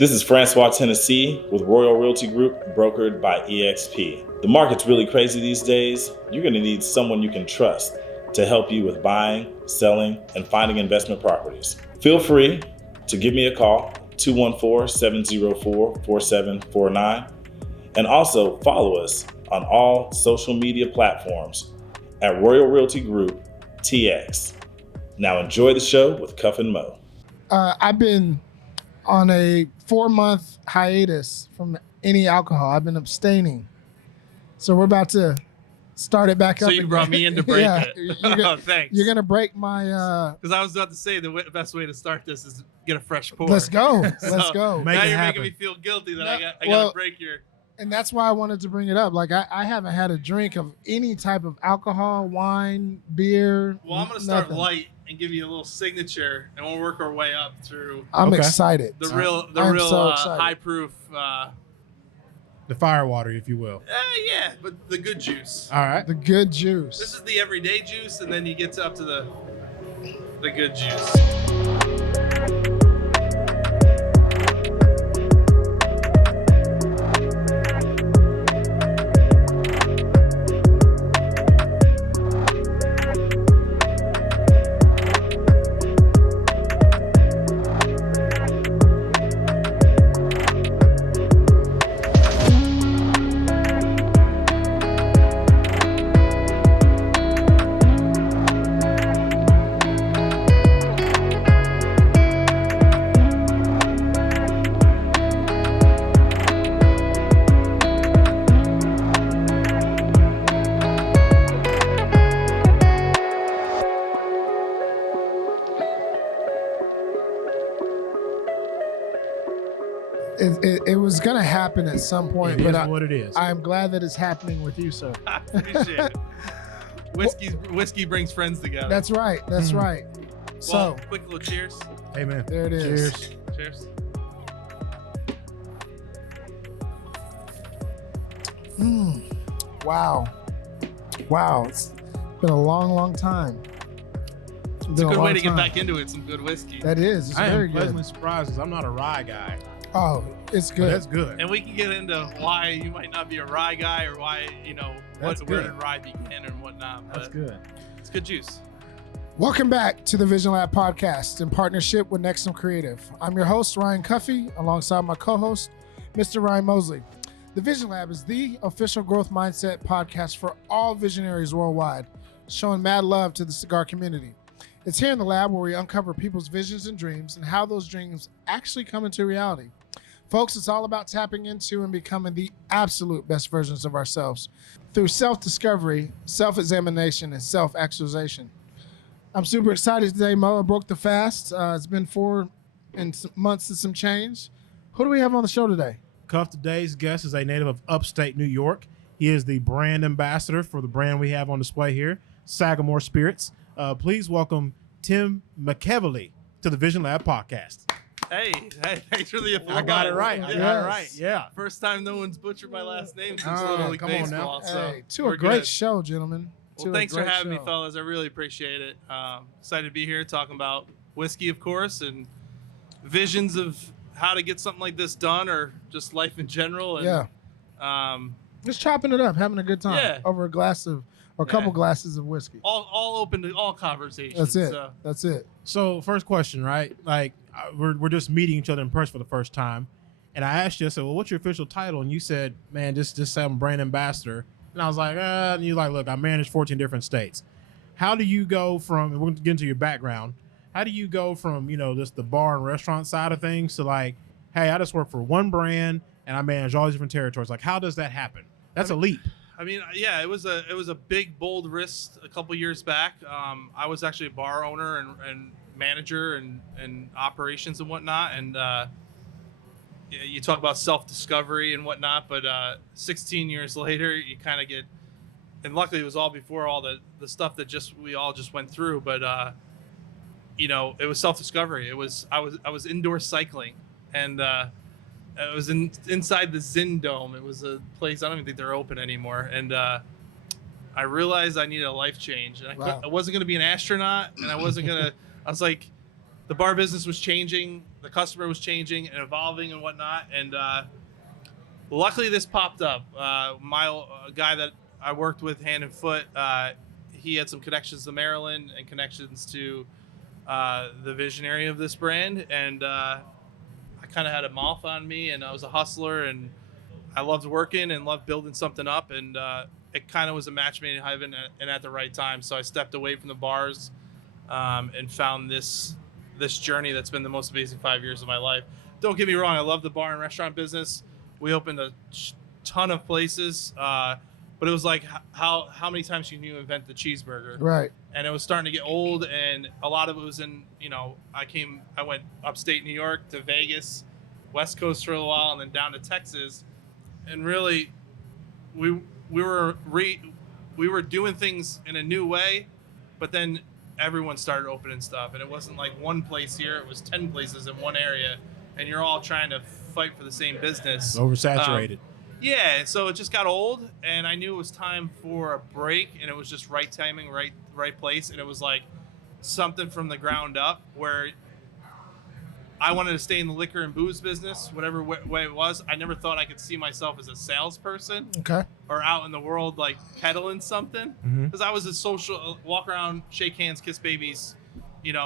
This is Francois Tennessee with Royal Realty Group, brokered by eXp. The market's really crazy these days. You're going to need someone you can trust to help you with buying, selling, and finding investment properties. Feel free to give me a call, 214-704-4749, and also follow us on all social media platforms at Royal Realty Group TX. Now enjoy the show with Cuff and Mo. I've been on a 4-month hiatus from any alcohol. I've been abstaining. So we're about to start it back up. So you brought me in to break it. Thanks. You're going to break my... Because I was about to say the best way to start this is get a fresh pour. Let's go. Let's go. Now you're making me feel guilty that I got to break your... And that's why I wanted to bring it up. Like, I haven't had a drink of any type of alcohol, wine, beer. Well, I'm going to start light and give you a little signature, and we'll work our way up through. I'm excited. The real high proof. The fire water, if you will. Yeah, but the good juice. All right. The good juice. This is the everyday juice, and then you get up to the good juice. It was going to happen at some point, but what it is. I'm glad that it's happening with you, sir. I appreciate it. Whiskey brings friends together. That's right. That's right. So, quick little cheers. Amen. There it is. Cheers. Wow. It's been a long time. It's a good way to get back into it. Some good whiskey. That is. It's I very am good. pleasantly surprised because I'm not a rye guy. Oh, it's good. But that's good. And we can get into why you might not be a rye guy or why, where did rye begin and whatnot. But that's good. It's good juice. Welcome back to the Vision Lab podcast in partnership with Nexum Creative. I'm your host, Ryan Cuffey, alongside my co-host, Mr. Ryan Mosley. The Vision Lab is the official growth mindset podcast for all visionaries worldwide, showing mad love to the cigar community. It's here in the lab where we uncover people's visions and dreams and how those dreams actually come into reality. Folks, it's all about tapping into and becoming the absolute best versions of ourselves through self-discovery, self-examination, and self-actualization. I'm super excited today, Mo. I broke the fast. It's been 4 months and some change. Who do we have on the show today? Cuff, today's guest is a native of upstate New York. He is the brand ambassador for the brand we have on display here, Sagamore Spirits. Please welcome Tim McEvilly to the Vision Lab podcast. Hey, thanks for the applause. I got it right. Yeah. First time no one's butchered my last name since Little League Baseball. Hey, to a great show, gentlemen. Well, thanks for having me, fellas. I really appreciate it. Excited to be here talking about whiskey, of course, and visions of how to get something like this done or just life in general. And, just chopping it up, having a good time over a glass of or a couple glasses of whiskey. All open to all conversations. That's it. So. That's it. So first question, right? Like we're just meeting each other in person for the first time. And I asked you, I said, well, what's your official title? And you said, man, just say I'm brand ambassador. And I was like, and you're like, look, I manage 14 different states. How do you go from, and we're going to get into your background, how do you go from, just the bar and restaurant side of things to like, hey, I just work for one brand and I manage all these different territories. Like, how does that happen? That's a leap. I mean, yeah, it was a big, bold risk a couple years back. I was actually a bar owner and manager and operations and whatnot. And you talk about self-discovery and whatnot, but 16 years later, you kind of get, and luckily it was all before all the stuff that we all just went through. But it was self-discovery. I was indoor cycling, and it was inside the Zinn Dome. It was a place I don't even think they're open anymore. And I realized I needed a life change. And I wasn't going to be an astronaut, and I wasn't going to. I was like, the bar business was changing. the customer was changing and evolving and whatnot. And luckily, this popped up. My guy that I worked with hand and foot, he had some connections to Maryland and connections to the visionary of this brand. And I kind of had a mouth on me, and I was a hustler, and I loved working and loved building something up. And it kind of was a match made in heaven and at the right time. So I stepped away from the bars and found this journey that's been the most amazing 5 years of my life. Don't get me wrong, I love the bar and restaurant business. We opened a ton of places, but it was like, how many times can you invent the cheeseburger? Right. And it was starting to get old, and a lot of it was in, I went upstate New York to Vegas, West Coast for a while, and then down to Texas. And really, we were doing things in a new way, but then everyone started opening stuff, and it wasn't like one place here, it was 10 places in one area, and you're all trying to fight for the same business. Oversaturated. Yeah, so it just got old, and I knew it was time for a break, and it was just right timing, right place, and it was like something from the ground up where I wanted to stay in the liquor and booze business, whatever way it was. I never thought I could see myself as a salesperson. Okay. Or out in the world, like, peddling something. Because I was a social, walk around, shake hands, kiss babies,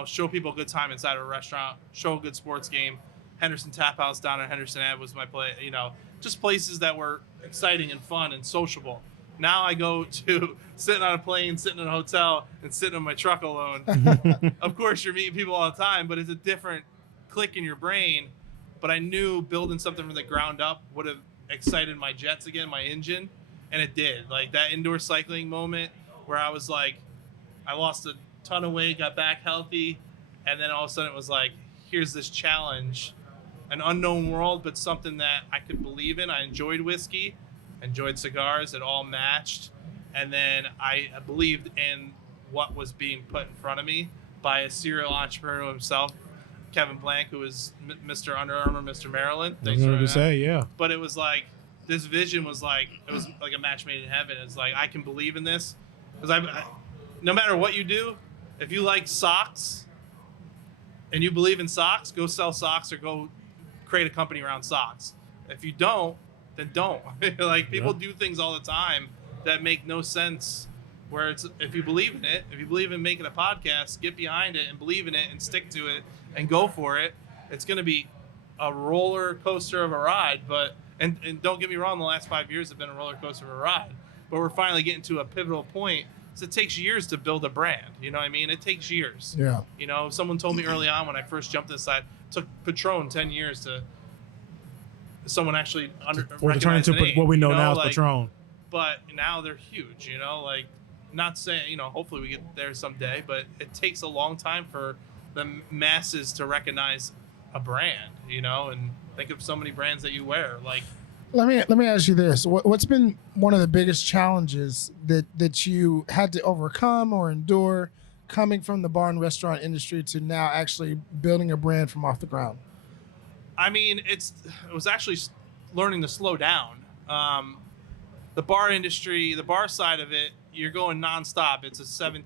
show people a good time inside of a restaurant, show a good sports game. Henderson Tap House down in Henderson Ave was my place, just places that were exciting and fun and sociable. Now I go to sitting on a plane, sitting in a hotel, and sitting in my truck alone. Of course, you're meeting people all the time, but it's a different click in your brain. But I knew building something from the ground up would have excited my jets again, my engine, and it did. Like that indoor cycling moment where I was like, I lost a ton of weight, got back healthy, and then all of a sudden it was like, here's this challenge, an unknown world, but something that I could believe in. I enjoyed whiskey, enjoyed cigars, it all matched, and then I believed in what was being put in front of me by a serial entrepreneur himself, Kevin Blank, who was Mr. Under Armour, Mr. Maryland. I was going to say, yeah. But it was like, this vision was like, it was like a match made in heaven. It's like, I can believe in this. Because no matter what you do, if you like socks and you believe in socks, go sell socks or go create a company around socks. If you don't, then don't. Like, people do things all the time that make no sense. Where it's, if you believe in it, if you believe in making a podcast, get behind it and believe in it and stick to it and go for it. It's going to be a roller coaster of a ride, but and don't get me wrong, the last 5 years have been a roller coaster of a ride, but we're finally getting to a pivotal point. So it takes years to build a brand. You know what I mean? It takes years. Yeah. Someone told me early on when I first jumped inside, it took Patron 10 years to someone actually to turn into what we know now as Patron. But now they're huge. Not saying, hopefully we get there someday, but it takes a long time for the masses to recognize a brand, and think of so many brands that you wear. Like, let me ask you this: what's been one of the biggest challenges that you had to overcome or endure coming from the bar and restaurant industry to now actually building a brand from off the ground? I mean, it was actually learning to slow down. The bar industry, the bar side of it, you're going nonstop. It's a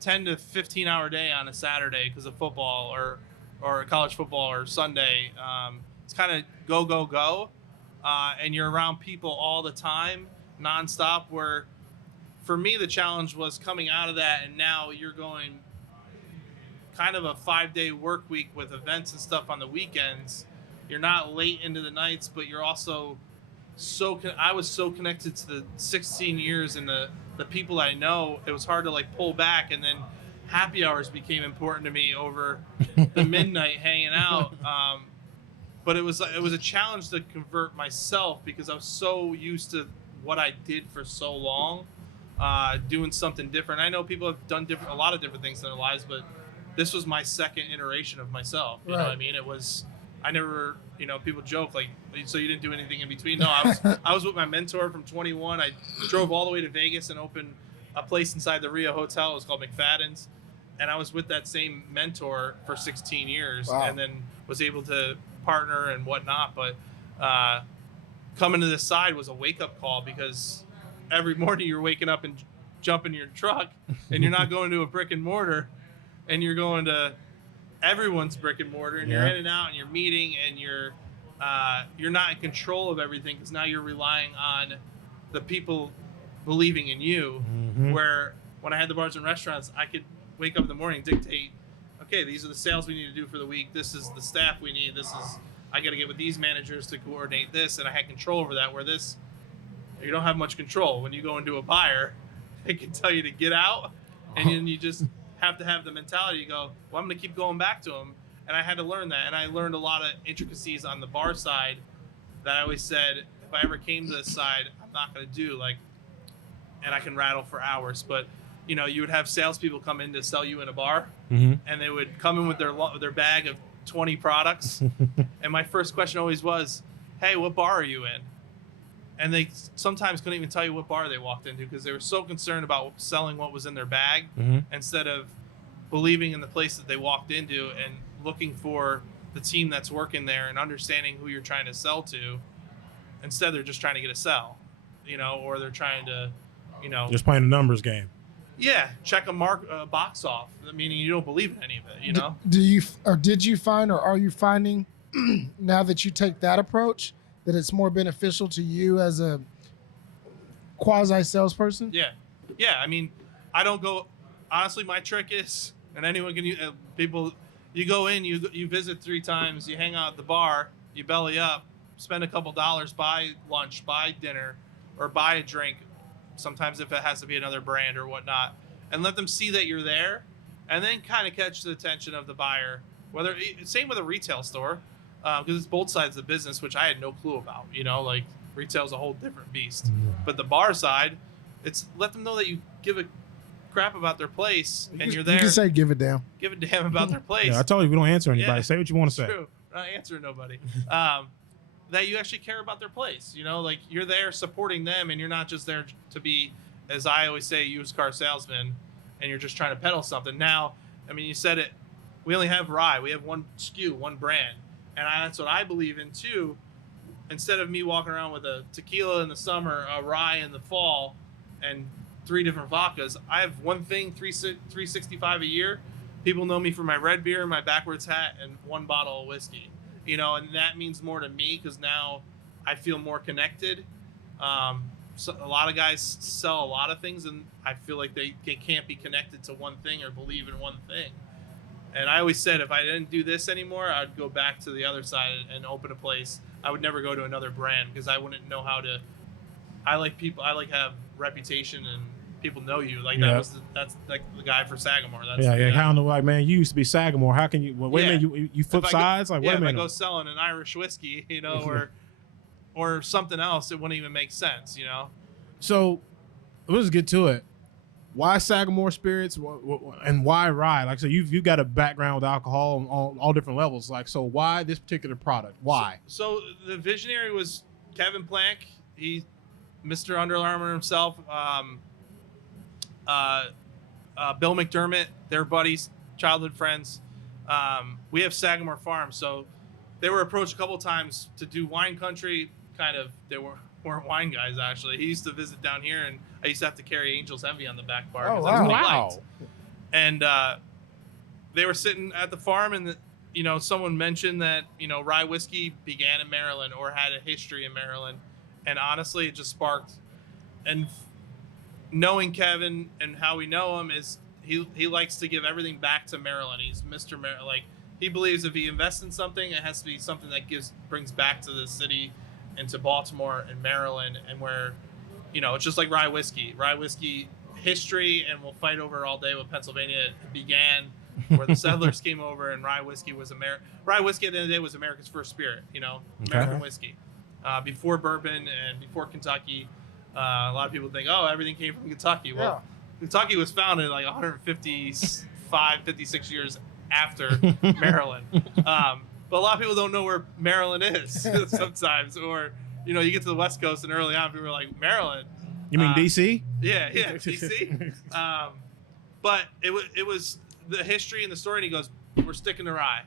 10 to 15 hour day on a Saturday because of football or college football or Sunday. It's kind of go, and you're around people all the time, nonstop, where for me the challenge was coming out of that, and now you're going kind of a 5-day work week with events and stuff on the weekends. You're not late into the nights, but you're also I was so connected to the 16 years and the people I know. It was hard to like pull back, and then happy hours became important to me over the midnight hanging out. But it was a challenge to convert myself because I was so used to what I did for so long, doing something different. I know people have done a lot of different things in their lives, but this was my second iteration of myself. You know what I mean? It was, I never, people joke like, so you didn't do anything in between? No, I was with my mentor from 21. I drove all the way to Vegas and opened a place inside the Rio Hotel. It was called McFadden's. And I was with that same mentor for 16 years and then was able to partner and whatnot. But coming to this side was a wake-up call because every morning you're waking up and jumping your truck and you're not going to a brick and mortar and you're going to everyone's brick and mortar, and you're in and out, and you're meeting, and you're not in control of everything because now you're relying on the people believing in you. Where when I had the bars and restaurants, I could wake up in the morning, dictate, okay, these are the sales we need to do for the week. This is the staff we need. I got to get with these managers to coordinate this, and I had control over that. Where this, you don't have much control. When you go into a buyer, they can tell you to get out, and then you just have to have the mentality. You go, well, I'm going to keep going back to them, and I had to learn that. And I learned a lot of intricacies on the bar side that I always said, if I ever came to this side, I'm not going to do and I can rattle for hours, but you would have salespeople come in to sell you in a bar, and they would come in with their bag of 20 products. And my first question always was, hey, what bar are you in? And they sometimes couldn't even tell you what bar they walked into because they were so concerned about selling what was in their bag instead of believing in the place that they walked into and looking for the team that's working there and understanding who you're trying to sell to. Instead, they're just trying to get a sell, or they're trying to, just playing the numbers game. Yeah, check a box off, meaning you don't believe in any of it, Did you find, or are you finding now that you take that approach that it's more beneficial to you as a quasi salesperson? Yeah. I mean, I don't go. Honestly, my trick is, and anyone can people. You go in, you visit 3 times, you hang out at the bar, you belly up, spend a couple dollars, buy lunch, buy dinner, or buy a drink. Sometimes if it has to be another brand or whatnot, and let them see that you're there, and then kind of catch the attention of the buyer. Same with a retail store, because it's both sides of the business, which I had no clue about. Retail's a whole different beast. But the bar side, it's let them know that you give a crap about their place, and you're there. You can say give a damn. Give a damn about their place. Yeah, I told you we don't answer anybody. Say what you want to say. True. We're not answering nobody. That you actually care about their place. You're there supporting them, and you're not just there to be, as I always say, used car salesman, and you're just trying to peddle something. Now, I mean, you said it, we only have rye. We have one SKU, one brand. And that's what I believe in, too. Instead of me walking around with a tequila in the summer, a rye in the fall, and 3 different vodkas, I have one thing, 365 a year. People know me for my red beer, my backwards hat, and 1 bottle of whiskey. And that means more to me because now I feel more connected. So a lot of guys sell a lot of things, and I feel like they can't be connected to one thing or believe in one thing. And I always said if I didn't do this anymore, I'd go back to the other side and open a place. I would never go to another brand because I wouldn't know how to. I like people. I like have reputation and people know you. That's like the guy for Sagamore. That's How in the man? You used to be Sagamore. How can you? Wait a minute. You flip sides? Wait a minute. If I go selling an Irish whiskey, or something else, it wouldn't even make sense. So let's get to it. Why Sagamore Spirits and why rye? So you've got a background with alcohol on all different levels. So why this particular product? Why? So the visionary was Kevin Plank. He, Mr. Under Armour himself. Bill McDermott, their buddies, childhood friends. We have Sagamore Farm, so they were approached a couple times to do wine country. They weren't wine guys actually. He used to visit down here, and I used to have to carry Angel's Envy on the back bar. Oh, That's what he wow! liked. And they were sitting at the farm, and someone mentioned that rye whiskey began in Maryland or had a history in Maryland, and honestly, it just sparked. And knowing Kevin and how we know him is he likes to give everything back to Maryland. He's Mr. Maryland. He believes if he invests in something, it has to be something that brings back to the city and to Baltimore and Maryland, and where it's just like rye whiskey. Rye whiskey history, and we'll fight over it all day with Pennsylvania. It began where the settlers came over, and rye whiskey was rye whiskey at the end of the day was America's first spirit. American whiskey before bourbon and before Kentucky. A lot of people think, everything came from Kentucky. Well, Kentucky was founded like 155, 56 years after Maryland. But a lot of people don't know where Maryland is sometimes. Or, you get to the West Coast and early on people are like, Maryland. You mean D.C.? Yeah, D.C. But it was the history and the story, and he goes, we're sticking to rye.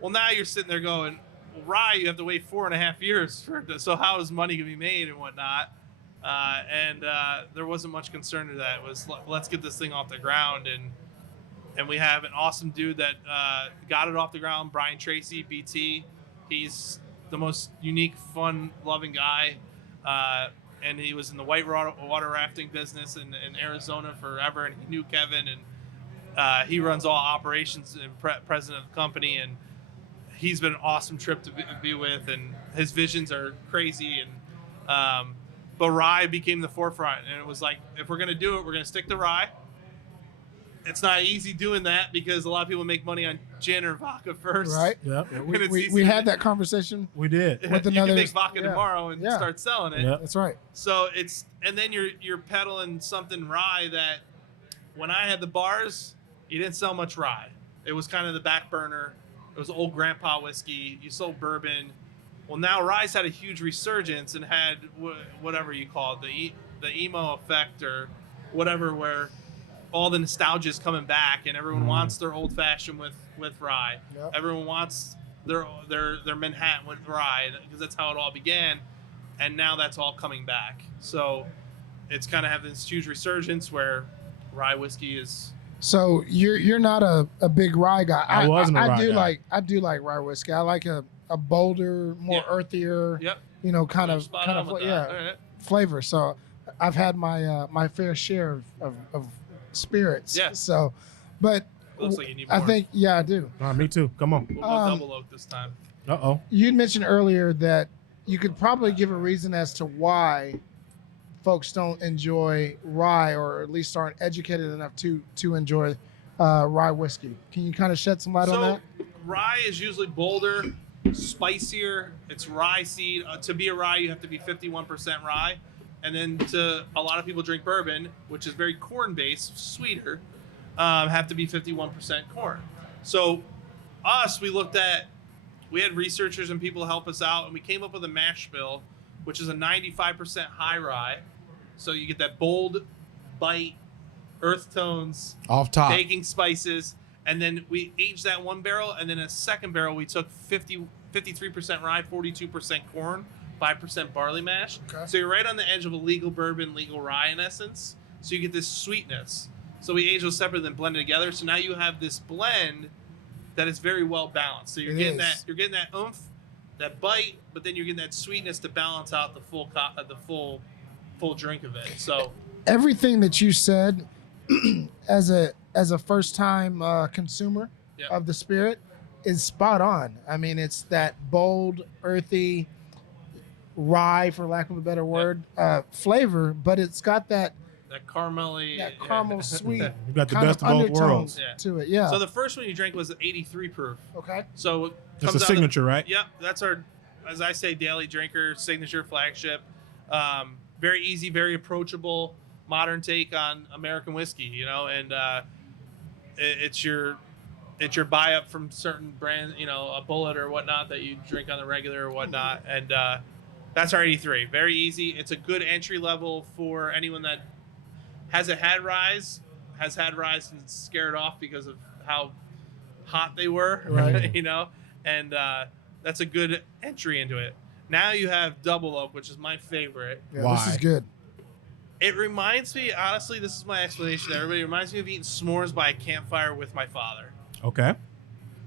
Well, now you're sitting there going, rye, you have to wait 4.5 years so how is money going to be made and whatnot? And there wasn't much concern to that. It was let's get this thing off the ground, and and we have an awesome dude that got it off the ground, Brian Tracy, BT. He's the most unique, fun, loving guy. And he was in the water rafting business in Arizona forever, and he knew Kevin, and he runs all operations and president of the company, and he's been an awesome trip to be with, and his visions are crazy. And but rye became the forefront, and it was like, if we're going to do it, we're going to stick to rye. It's not easy doing that because a lot of people make money on gin or vodka first. Right. Yeah. We had that conversation. We did. With you another, can make vodka tomorrow and Yeah. start selling it. Yeah. That's right. So and then you're peddling something rye that when I had the bars, you didn't sell much rye. It was kind of the back burner. It was old grandpa whiskey. You sold bourbon. Well, now rye's had a huge resurgence and had whatever you call it, the emo effect or whatever, where all the nostalgia is coming back and everyone wants their old fashioned with rye. Yep. Everyone wants their Manhattan with rye because that's how it all began, and now that's all coming back. So it's kind of having this huge resurgence where rye whiskey is. So you're not a big rye guy. I wasn't a rye guy. I do like rye whiskey. I like a bolder, more earthier, Yep. kind You're of spot on with that. All right. flavor. So I've had my fair share of spirits. Yeah. So, but Looks like you need more. I think I do. Me too. Come on. We'll go double oak this time. Uh-oh. You'd mentioned earlier that you could probably give a reason as to why folks don't enjoy rye, or at least aren't educated enough to enjoy rye whiskey. Can you kind of shed some light on that? Rye is usually bolder, spicier. It's rye seed. To be a rye, you have to be 51% rye. And then a lot of people drink bourbon, which is very corn-based, sweeter, have to be 51% corn. So we had researchers and people help us out, and we came up with a mash bill, which is a 95% high rye. So you get that bold bite, earth tones, Off top. baking spices, and then we aged that one barrel, and then a second barrel we took 53% rye, 42% corn, 5% barley mash. Okay. So you're right on the edge of a legal bourbon, legal rye in essence. So you get this sweetness. So we age those separately, then blend it together. So now you have this blend that is very well balanced. So you're getting that oomph, that bite, but then you're getting that sweetness to balance out the full drink of it. So Everything that you said as a first time consumer Yep. of the spirit is spot on. I mean, it's that bold, earthy rye, for lack of a better word, flavor, but it's got that caramelly, caramel sweet You got the kind best of of both undertone worlds. Yeah. to it. Yeah. So the first one you drank was 83 proof. Okay. So it That's comes a out of- signature, right? Yep, that's our, as I say, daily drinker, signature flagship. Very easy, very approachable, modern take on American whiskey, and it's your buy up from certain brands, a Bullet or whatnot that you drink on the regular or whatnot, and that's our 83. Very easy. It's a good entry level for anyone that hasn't had rise, and scared off because of how hot they were, Right. and that's a good entry into it. Now you have double oak, which is my favorite. Yeah, Why? this is good. It reminds me, honestly, this is my explanation to everybody. It reminds me of eating s'mores by a campfire with my father. Okay.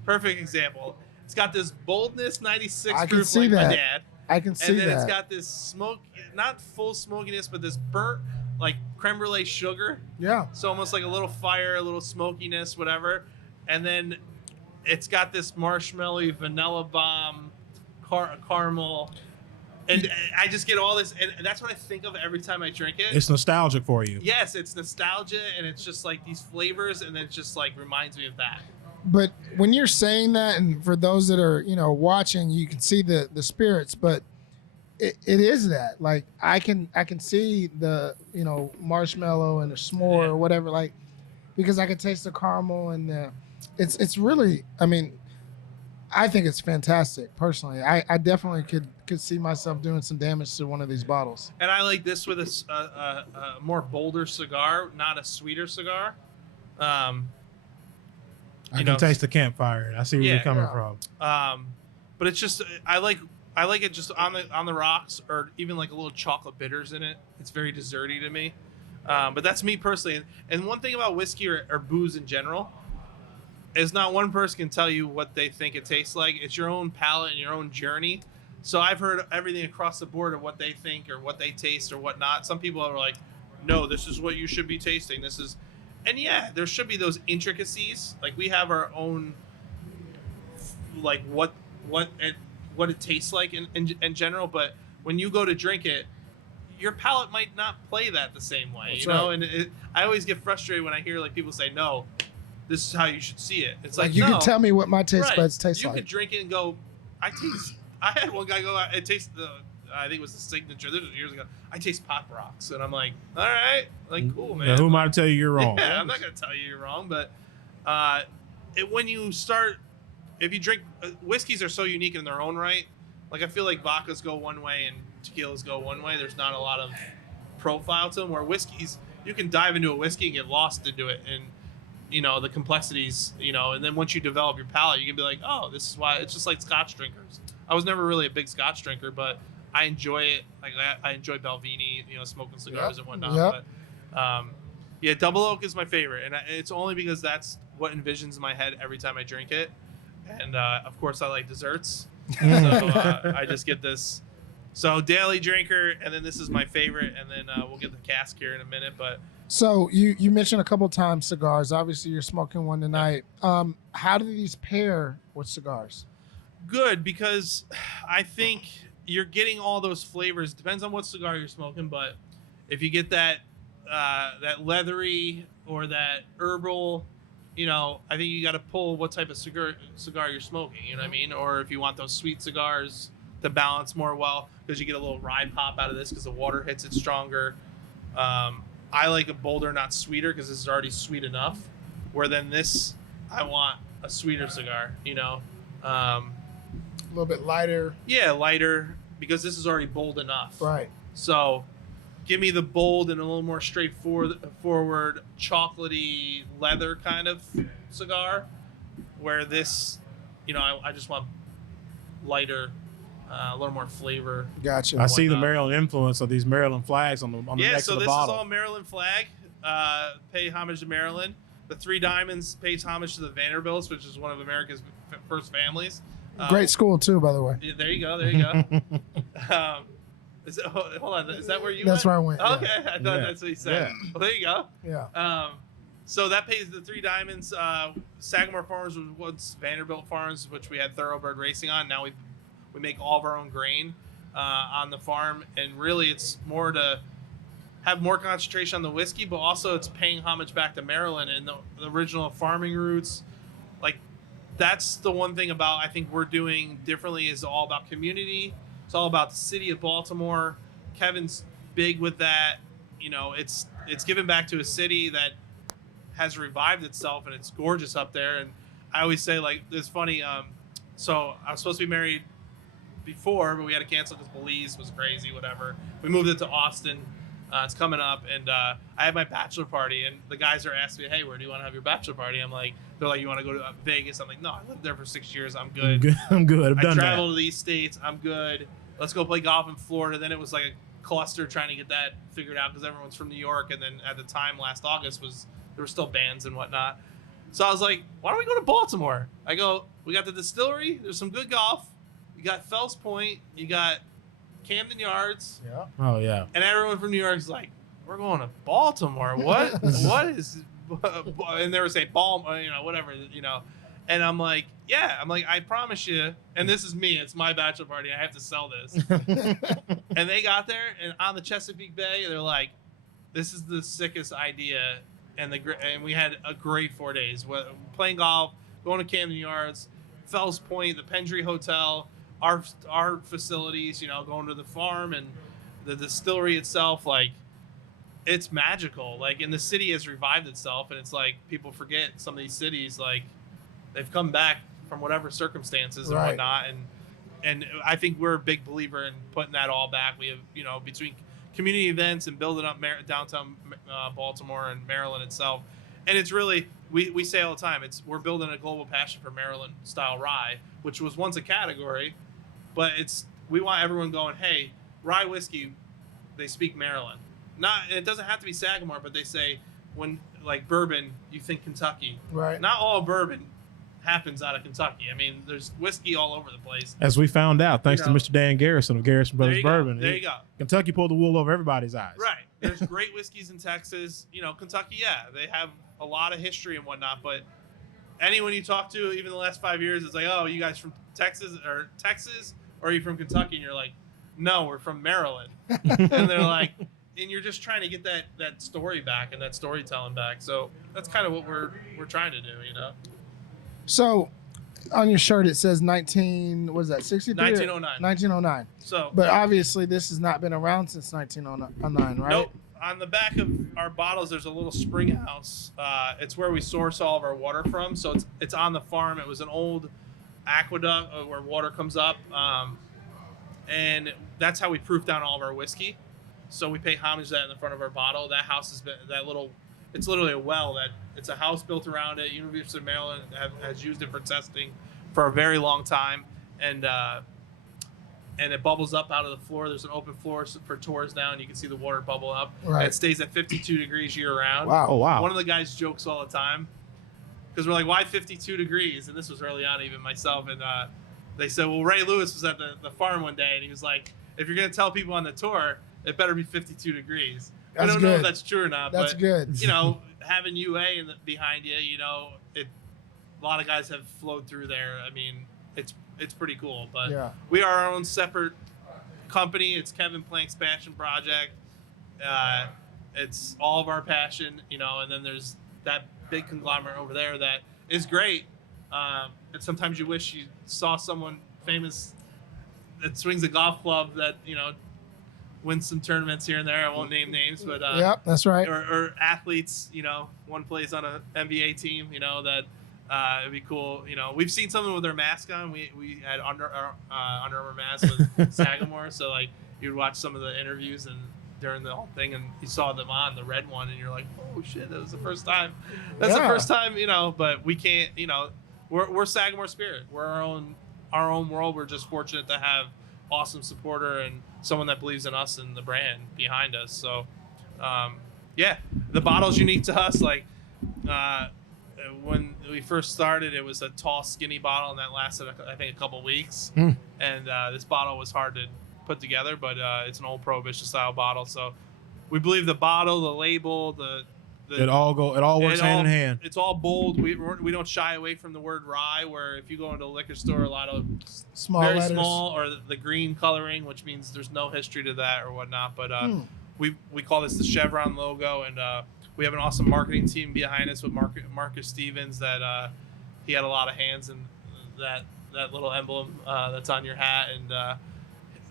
Perfect example. It's got this boldness, 96 I can proof see like that. my dad. I can see And then that. it's got this smoke, not full smokiness, but this burnt, like creme brulee sugar. Yeah. So almost like a little fire, a little smokiness, whatever. And then it's got this marshmallowy vanilla bomb, caramel. And I just get all this. And that's what I think of every time I drink it. It's nostalgic for you. Yes, it's nostalgia. And it's just like these flavors. And it just like reminds me of that. But when you're saying that, and for those that are watching, you can see the spirits, but it is that, like, I can see the marshmallow and the s'more or whatever, like, because I can taste the caramel and it's really, I mean, I think it's fantastic personally. I definitely could see myself doing some damage to one of these bottles. And I like this with a more bolder cigar, not a sweeter cigar. I can taste the campfire. I see where you're coming from. But it's just I like it just on the rocks, or even like a little chocolate bitters in it. It's very desserty to me. But that's me personally. And one thing about whiskey or booze in general, is not one person can tell you what they think it tastes like. It's your own palate and your own journey. So I've heard everything across the board of what they think or what they taste or whatnot. Some people are like, no, this is what you should be tasting. This is, and yeah, there should be those intricacies. Like we have our own, like what it tastes like in general. But when you go to drink it, your palate might not play that the same way, That's you know? right. And I always get frustrated when I hear like people say, no, this is how you should see it. It's like, you no, can tell me what my taste right. buds taste You like. could drink it and go, I had one guy go, it tastes I think it was the signature. This was years ago. I taste Pop Rocks, and I'm like, all right, like cool, man. Now, who am I to tell you you're wrong? Yeah, I'm not gonna tell you you're wrong, but when you start, if you drink whiskeys are so unique in their own right. Like I feel like vodkas go one way and tequilas go one way. There's not a lot of profile to them. Where whiskeys, you can dive into a whiskey and get lost into it, and you know the complexities. You know, and then once you develop your palate, you can be like, oh, this is why. It's just like Scotch drinkers. I was never really a big Scotch drinker, but I enjoy it. Like I enjoy Belvini, you know, smoking cigars and whatnot. Yep. But yeah, Double Oak is my favorite, and it's only because that's what envisions in my head every time I drink it. And of course, I like desserts, so I just get this. So daily drinker, and then this is my favorite, and then we'll get the cask here in a minute. But So you mentioned a couple times cigars. Obviously, you're smoking one tonight. How do these pair with cigars? good, because I think you're getting all those flavors. Depends on what cigar you're smoking, but if you get that that leathery or that herbal, you know, I think you got to pull what type of cigar you're smoking. You know what I mean? Or if you want those sweet cigars to balance more well, because you get a little rye pop out of this because the water hits it stronger. I like a bolder, not sweeter, because this is already sweet enough. Where then this, I want a sweeter cigar. You know. A little bit lighter. Yeah, lighter, because this is already bold enough. Right. So, give me the bold and a little more straightforward, chocolatey leather kind of cigar. Where this, you know, I just want lighter, a little more flavor. Gotcha. I see the whatnot. Maryland influence of these Maryland flags on the Yeah, neck so of the this bottle. is all Maryland flag. Pay homage to Maryland. The Three Diamonds pays homage to the Vanderbilts, which is one of America's first families. Great school too, by the way. Yeah, there you go. There you go. Hold on. Is that where you That's went? where I went. Okay, I thought that's what he said. Yeah. Well, there you go. Yeah. So that pays the Three Diamonds. Sagamore Farms was once Vanderbilt Farms, which we had thoroughbred racing on. Now we make all of our own grain on the farm, and really it's more to have more concentration on the whiskey, but also it's paying homage back to Maryland and the original farming roots. Like, that's the one thing about I think we're doing differently is all about community. It's all about the city of Baltimore. Kevin's big with that. You know, it's given back to a city that has revived itself, and it's gorgeous up there. And I always say, like, it's funny. So I was supposed to be married before, but we had to cancel because Belize was crazy, whatever. We moved it to Austin. It's coming up, and I had my bachelor party, and the guys are asking me, hey, where do you want to have your bachelor party? I'm like, they're like, you want to go to Vegas? I'm like, no, I lived there for 6 years. I'm good. I'm good. I've I done traveled to these states. I'm good. Let's go play golf in Florida. Then it was like a cluster trying to get that figured out because everyone's from New York. And then at the time, last August, there were still bands and whatnot. So I was like, why don't we go to Baltimore? I go, we got the distillery. There's some good golf. You got Fells Point. You got Camden Yards. Yeah. that. Oh yeah. And everyone from New York is like, we're going to Baltimore. What? What is? And they were saying Baltimore, you know, whatever, you know. And I'm like, yeah. I'm like, I promise you. And this is me. It's my bachelor party. I have to sell this. And they got there, and on the Chesapeake Bay, they're like, this is the sickest idea. And we had a great 4 days. Playing golf, going to Camden Yards, Fells Point, the Pendry Hotel, our facilities, you know, going to the farm and the distillery itself. Like, it's magical. Like, and the city has revived itself, and it's like people forget some of these cities, like, they've come back from whatever circumstances and Right. whatnot. And I think we're a big believer in putting that all back. We have, you know, between community events and building up downtown Baltimore and Maryland itself. And it's really, we say all the time, we're building a global passion for Maryland style rye, which was once a category, but we want everyone going, hey, rye whiskey, they speak Maryland. It doesn't have to be Sagamore, but they say when, like, bourbon, you think Kentucky. Right. Not all bourbon happens out of Kentucky. I mean, there's whiskey all over the place. As we found out, thanks You know, to Mr. Dan Garrison of Garrison Brothers Bourbon. There you go. Kentucky pulled the wool over everybody's eyes. Right. There's great whiskeys in Texas. You know, Kentucky, yeah, they have a lot of history and whatnot, but anyone you talk to, even the last 5 years, it's like, oh, you guys from Texas, or are you from Kentucky? And you're like, no, we're from Maryland. And they're like, and you're just trying to get that story back and that storytelling back. So that's kind of what we're trying to do, you know. So on your shirt it says 63? 1909. 1909. So, but obviously this has not been around since 1909, right? Nope. On the back of our bottles, there's a little spring house. It's where we source all of our water from. So it's on the farm. It was an old aqueduct where water comes up, and that's how we proof down all of our whiskey. So we pay homage to that in the front of our bottle. That house has been it's literally a well that it's a house built around it. University of Maryland has used it for testing for a very long time, and it bubbles up out of the floor. There's an open floor for tours now, and you can see the water bubble up. Right. And it stays at 52 degrees year round. Wow. Oh, wow. One of the guys jokes all the time because we're like, why 52 degrees? And this was early on, even myself. And they said, well, Ray Lewis was at the farm one day, and he was like, if you're going to tell people on the tour, it better be 52 degrees. I don't know if that's true or not. That's but, good. You know, having UA behind you, you know, a lot of guys have flowed through there. I mean, it's pretty cool. But Yeah. we are our own separate company. It's Kevin Plank's passion project. It's all of our passion, you know, and then there's that big conglomerate over there that is great. And sometimes you wish you saw someone famous that swings a golf club that, you know, wins some tournaments here and there. I won't name names, but Yep, that's right. or athletes, you know, one plays on an NBA team, you know, that it'd be cool. You know, we've seen something with their mask on. We had Under Armour mask with Sagamore, so like you'd watch some of the interviews and during the whole thing, and you saw them on the red one, and you're like, oh shit, that was the first time. That's the first time, you know. But we can't, you know, we're Sagamore Spirit. We're our own world. We're just fortunate to have awesome supporter and someone that believes in us and the brand behind us. So, yeah, the bottle's unique to us. Like, when we first started, it was a tall, skinny bottle, and that lasted, I think, a couple weeks. And this bottle was hard to put together, but it's an old Prohibition style bottle. So, we believe the bottle, the label, it all works hand in hand. It's all bold. We don't shy away from the word rye, where if you go into a liquor store, a lot of very letters. small, or the green coloring, which means there's no history to that or whatnot. But we call this the Chevron logo, and we have an awesome marketing team behind us with Marcus Stevens that he had a lot of hands in that little emblem that's on your hat, and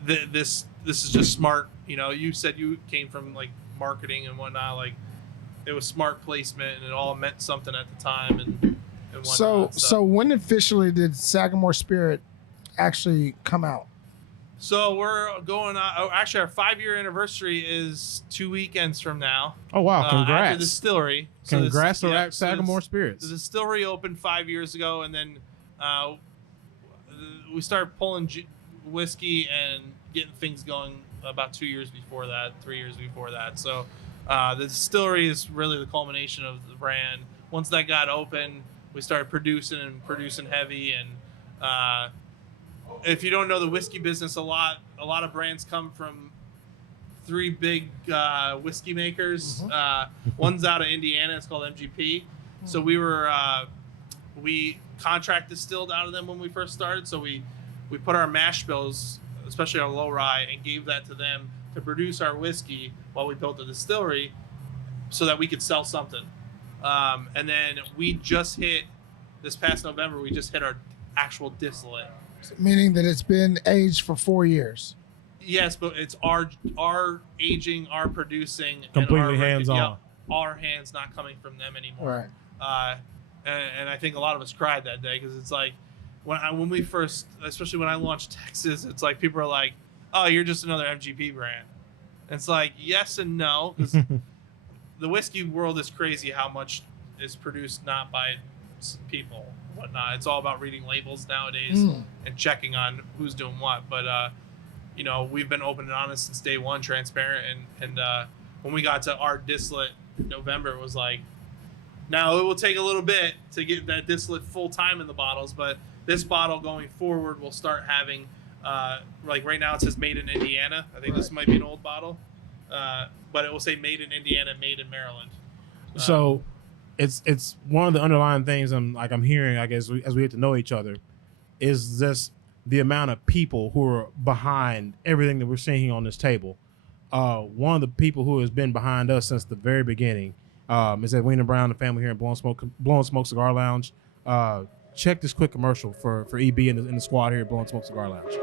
this is just smart. You know, you said you came from like marketing and whatnot, like. It was smart placement, and it all meant something at the time, and whatnot. So when officially did Sagamore Spirit actually come out? So we're going on. Oh, actually, our 5-year anniversary is 2 weekends from now. Oh wow! Congrats! At the distillery. Congrats to Sagamore Spirits. The distillery opened 5 years ago, and then we started pulling whiskey and getting things going about 2 years before that, 3 years before that. So. The distillery is really the culmination of the brand. Once that got open, we started producing heavy. And if you don't know the whiskey business, a lot of brands come from 3 big whiskey makers. One's out of Indiana. It's called MGP. So we contract distilled out of them when we first started. So we put our mash bills, especially our low rye, and gave that to them to produce our whiskey while we built the distillery so that we could sell something. And then we just hit, this past November, we just hit our actual distillate. Meaning that it's been aged for 4 years. Yes, but it's our aging, our producing. Completely and hands-on. Yeah, our hands not coming from them anymore. Right. And I think a lot of us cried that day because it's like, when we first, especially when I launched Texas, it's like people are like, oh, you're just another MGP brand. And it's like, yes and no, because the whiskey world is crazy how much is produced not by people, whatnot. It's all about reading labels nowadays and checking on who's doing what. But, you know, we've been open and honest since day one, transparent. And when we got to our distillate in November, it was like, Now it will take a little bit to get that distillate full time in the bottles, but this bottle going forward will start having, like right now it says made in Indiana. I think this might be an old bottle, but it will say made in Indiana, made in Maryland. So it's one of the underlying things I'm hearing, I guess, as we get to know each other, is this the amount of people who are behind everything that we're seeing on this table. One of the people who has been behind us since the very beginning is Edwina Brown, the family here at Blowing Smoke Cigar Lounge. Check this quick commercial for EB and the squad here at Blowing Smoke Cigar Lounge.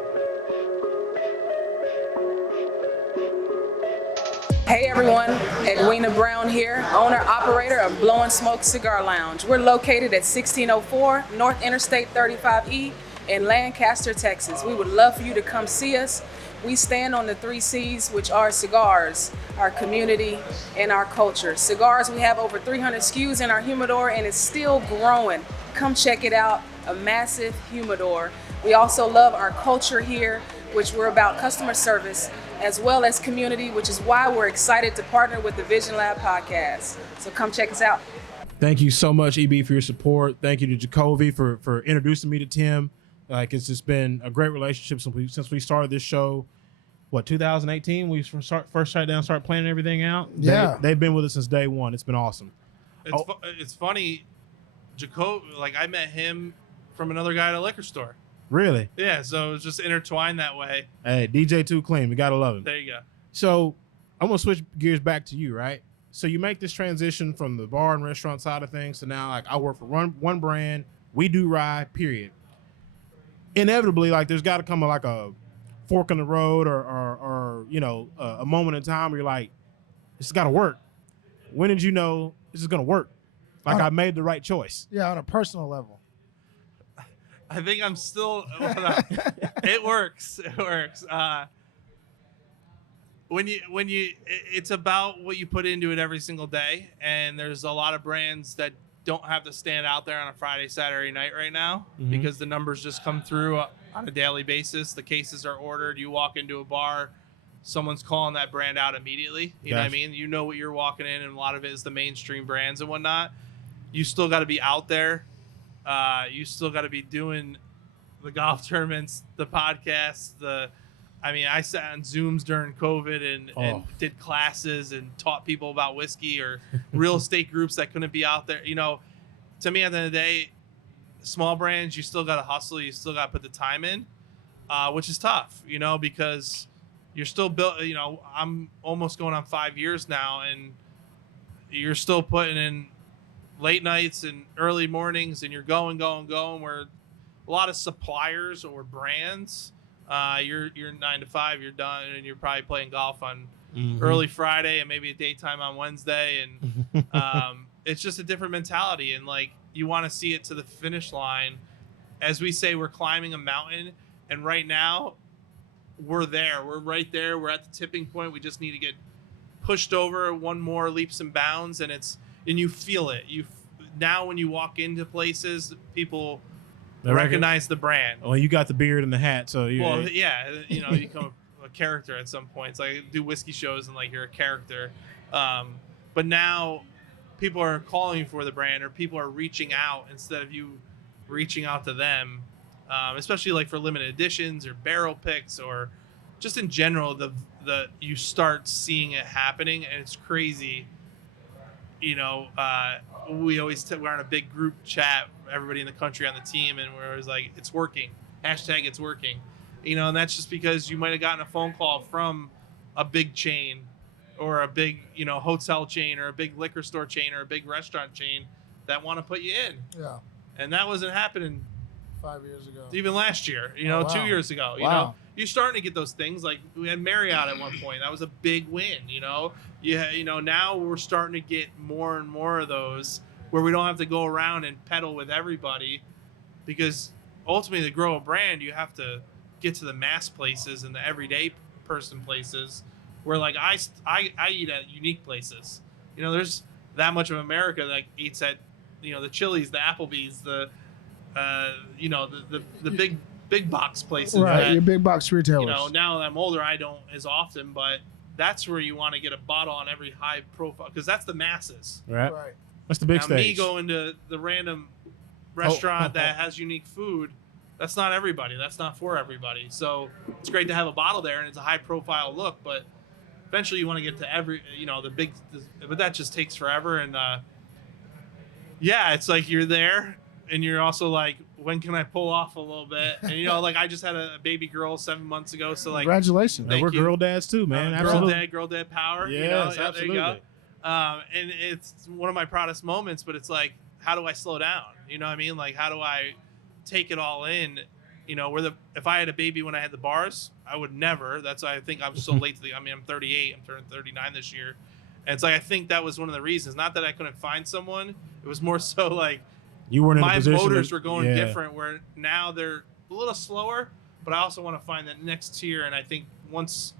Hey everyone, Edwina Brown here, owner-operator of Blowing Smoke Cigar Lounge. We're located at 1604 North Interstate 35E in Lancaster, Texas. We would love for you to come see us. We stand on the 3 C's, which are cigars, our community, and our culture. Cigars, we have over 300 SKUs in our humidor and it's still growing. Come check it out, a massive humidor. We also love our culture here, which we're about customer service, as well as community, which is why we're excited to partner with the Vision Lab podcast. So come check us out. Thank you so much, EB, for your support. Thank you to Jacoby for introducing me to Tim. Like, it's just been a great relationship since we started this show. What, 2018? We first sat down, started planning everything out. Yeah, they've been with us since day one. It's been awesome. It's funny, Jacob. Like I met him from another guy at a liquor store. Really? Yeah, so it's just intertwined that way. Hey, DJ Too Clean. We gotta love him. There you go. So I'm gonna switch gears back to you, right? So you make this transition from the bar and restaurant side of things to now, like, I work for one brand. We do rye. Period. Inevitably, like, there's got to come like a fork in the road or you know, a moment in time where you're like, this has got to work. When did you know this is gonna work? Like, I made the right choice. Yeah, on a personal level. I think I'm still. It works. It works. It's about what you put into it every single day, and there's a lot of brands that don't have to stand out there on a Friday, Saturday night right now because the numbers just come through on a daily basis. The cases are ordered. You walk into a bar, someone's calling that brand out immediately. You know what I mean? You know what you're walking in, and a lot of it is the mainstream brands and whatnot. You still got to be out there. You still got to be doing the golf tournaments, the podcasts, I sat on Zooms during COVID and did classes and taught people about whiskey or real estate groups that couldn't be out there. You know, to me, at the end of the day, small brands, you still got to hustle. You still got to put the time in, which is tough, you know, because you're still built, you know, I'm almost going on 5 years now, and you're still putting in late nights and early mornings, and you're going, where a lot of suppliers or brands, you're 9 to 5, you're done, and you're probably playing golf on early Friday and maybe a daytime on Wednesday. And it's just a different mentality. And like, you want to see it to the finish line. As we say, we're climbing a mountain, and right now we're there. We're right there. We're at the tipping point. We just need to get pushed over one more leaps and bounds, and you feel it. Now when you walk into places, people recognize the brand. Well, you got the beard and the hat, so you. Well, yeah, you know, you become a character at some point. It's like, do whiskey shows and like you're a character. But now people are calling for the brand, or people are reaching out instead of you reaching out to them. Especially like for limited editions or barrel picks, or just in general, the you start seeing it happening, and it's crazy. You know, we always we're on a big group chat, everybody in the country on the team, and we're always like, it's working. Hashtag it's working. You know, and that's just because you might have gotten a phone call from a big chain, or a big, you know, hotel chain, or a big liquor store chain, or a big restaurant chain that want to put you in. Yeah. And that wasn't happening 5 years ago. Even last year, you know, 2 years ago. You know, you're starting to get those things. Like, we had Marriott at one point. That was a big win, you know. You know, now we're starting to get more and more of those where we don't have to go around and peddle with everybody, because ultimately to grow a brand, you have to get to the mass places and the everyday person places where, like, I eat at unique places. You know, there's that much of America that eats at, you know, the Chili's, the Applebee's, the you know, the big box places. Right, that, your big box retailers. You know, now that I'm older, I don't as often, but that's where you want to get a bottle on every high profile, because that's the masses. Right. That's the big now, stage. me going to the random restaurant that has unique food, that's not everybody. That's not for everybody. So it's great to have a bottle there, and it's a high profile look, but eventually you want to get to but that just takes forever. And yeah, it's like you're there and you're also like, when can I pull off a little bit? And like I just had a baby girl 7 months ago, so like Congratulations. And we're girl dads too, man. Absolutely. girl dad power. Yes, Yeah, absolutely. there you go. And it's one of my proudest moments, but it's like, how do I slow down? You know what I mean? Like, how do I take it all in? If I had a baby when I had the bars, I would never. That's why I think I'm so late to I'm 38. I'm turning 39 this year. And it's like, I think that was one of the reasons. Not that I couldn't find someone. It was more so like you weren't in a my position motors were going different, where now they're a little slower, but I also want to find that next tier. And I think once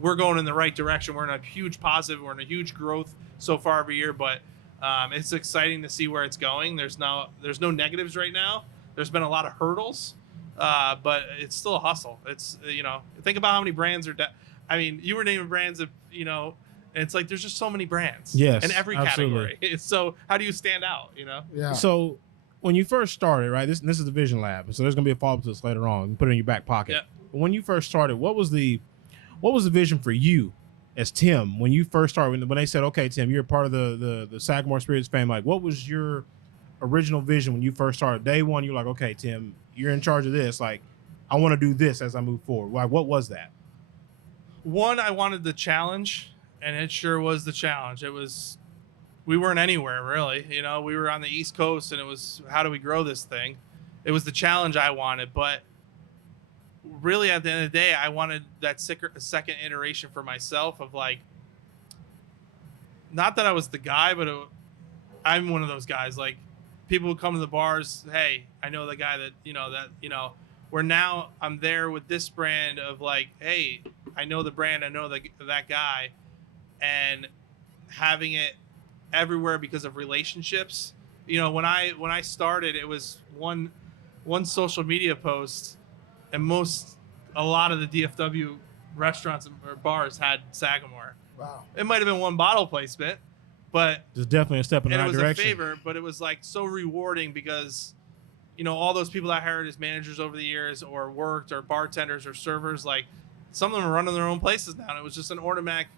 we're going in the right direction, we're in a huge positive, we're in a huge growth so far every year, but it's exciting to see where it's going. There's no negatives right now. There's been a lot of hurdles, but it's still a hustle. It's, think about how many brands are, you were naming brands of, and it's like, there's just so many brands in every category. So how do you stand out, Yeah. So when you first started, right, this is the Vision Lab. So there's going to be a follow-up to this later on. You can put it in your back pocket. Yeah. But when you first started, what was the vision for you as Tim when you first started, when they said, okay, Tim, you're a part of the Sagamore Spirits family, like what was your original vision when you first started? Day one, you're like, okay, Tim, you're in charge of this. Like, I want to do this as I move forward. Like, what was that? One, I wanted the challenge, and it sure was the challenge. We weren't anywhere really. We were on the East Coast, and it was, how do we grow this thing? It was the challenge I wanted, but really at the end of the day, I wanted that second iteration for myself of like, not that I was the guy, but I'm one of those guys. Like, people who come to the bars, hey, I know the guy that, where now I'm there with this brand of like, hey, I know the brand, I know that guy, and having it everywhere because of relationships. When I started, it was one social media post, and a lot of the DFW restaurants or bars had Sagamore. Wow. It might have been one bottle placement, but it's definitely a step in the right direction. direction. It was a favor, but it was like so rewarding because, all those people I hired as managers over the years, or worked, or bartenders or servers, like some of them are running their own places now. And it was just an automatic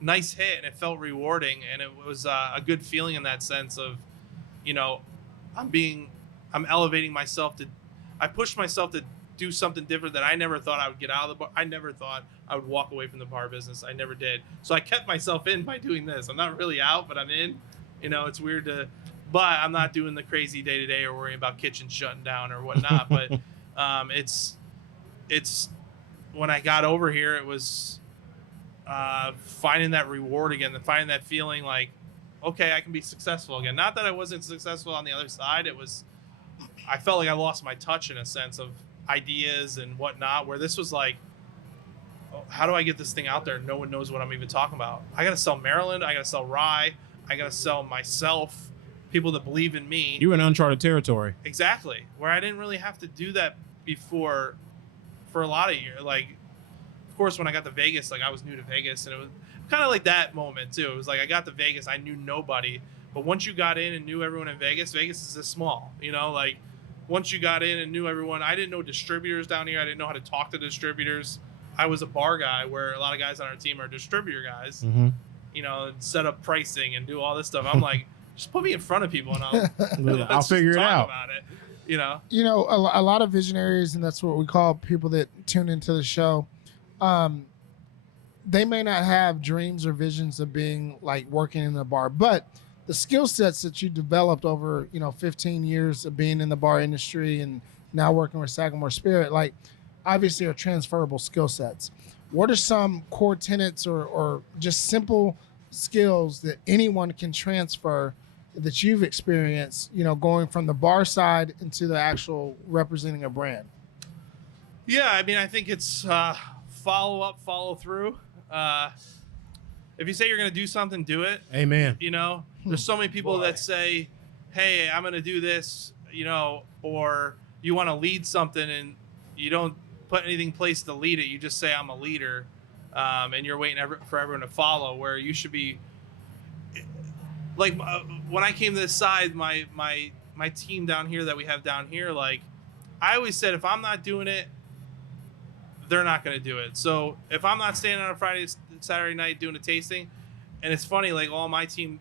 nice hit, and it felt rewarding, and it was a good feeling in that sense of, I'm elevating myself I pushed myself to do something different that I never thought I would get out of the bar. I never thought I would walk away from the bar business. I never did. So I kept myself in by doing this. I'm not really out, but I'm in. It's weird but I'm not doing the crazy day to day or worrying about kitchens shutting down or whatnot. But it's when I got over here, it was finding that reward again, finding that feeling like, okay, I can be successful again. Not that I wasn't successful on the other side. I felt like I lost my touch in a sense of ideas and whatnot, where this was like, how do I get this thing out there? No one knows what I'm even talking about. I got to sell Maryland. I got to sell rye. I got to sell myself, people that believe in me. You were in uncharted territory. Exactly. Where I didn't really have to do that before for a lot of years. Like, of course, when I got to Vegas, like I was new to Vegas, and it was kind of like that moment too. It was like I got to Vegas, I knew nobody. But once you got in and knew everyone in Vegas, Vegas is this small, like once you got in and knew everyone, I didn't know distributors down here. I didn't know how to talk to distributors. I was a bar guy, where a lot of guys on our team are distributor guys, and set up pricing and do all this stuff. I'm like, just put me in front of people and I'll figure it out. About it, a lot of visionaries, and that's what we call people that tune into the show. They may not have dreams or visions of being like working in a bar, but the skill sets that you developed over, 15 years of being in the bar industry and now working with Sagamore Spirit, like obviously are transferable skill sets. What are some core tenets or just simple skills that anyone can transfer that you've experienced, going from the bar side into the actual representing a brand? Yeah, I think it's follow up, follow through. If you say you're going to do something, do it. Amen. There's so many people that say, hey, I'm going to do this, or you want to lead something and you don't put anything in place to lead it. You just say, I'm a leader, and you're waiting for everyone to follow, where you should be. like when I came to this side, my team down here that we have down here, like I always said, if I'm not doing it, they're not going to do it. So if I'm not staying on a Friday, Saturday night doing a tasting, and it's funny, like all my team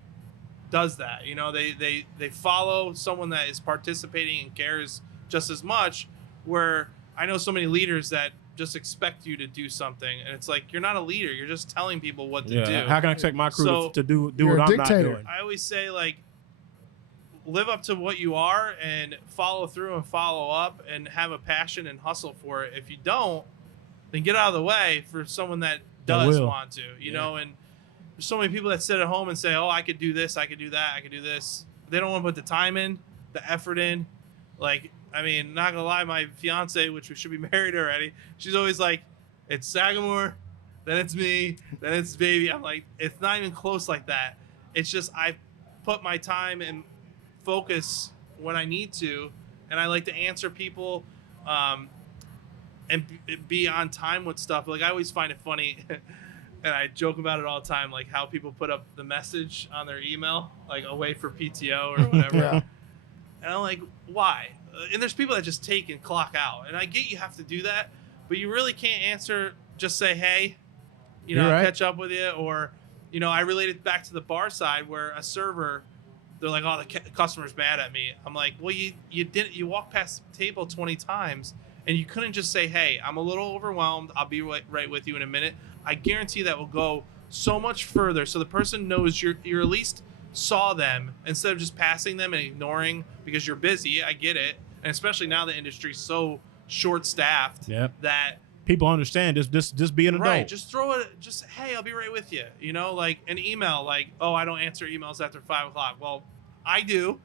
does that. You know, they follow someone that is participating and cares just as much. Where I know so many leaders that just expect you to do something, and it's like, you're not a leader. You're just telling people what to do. How can I expect my crew to do you're what a I'm not dictator. doing? I always say, like, live up to what you are and follow through and follow up and have a passion and hustle for it. If you don't, then get out of the way for someone that does want to, you know. And there's so many people that sit at home and say, oh, I could do this, I could do that, I could do this. They don't want to put the time in, the effort in. Like, I mean, not gonna lie, my fiance, which we should be married already, she's always like, it's Sagamore, then it's me, then it's baby. I'm like, it's not even close like that. It's just I put my time and focus when I need to, and I like to answer people and be on time with stuff. Like, I always find it funny and I joke about it all the time, like how people put up the message on their email, like away for PTO or whatever. Yeah. And I'm like, why? And there's people that just take and clock out, and I get you have to do that, but you really can't answer, just say, hey, you know, right. catch up with you. Or, you know, I related back to the bar side where a server, they're like, oh, the customer's mad at me. I'm like, well, you walked past the table 20 times and you couldn't just say, hey, I'm a little overwhelmed, I'll be right with you in a minute. I guarantee that will go so much further, so the person knows you're at least saw them instead of just passing them and ignoring because you're busy. I get it. And especially now the industry's so short-staffed that people understand just be an adult. Right, just throw it, just, hey, I'll be right with you. You know, like an email, like, oh, I don't answer emails after 5 o'clock. Well, I do.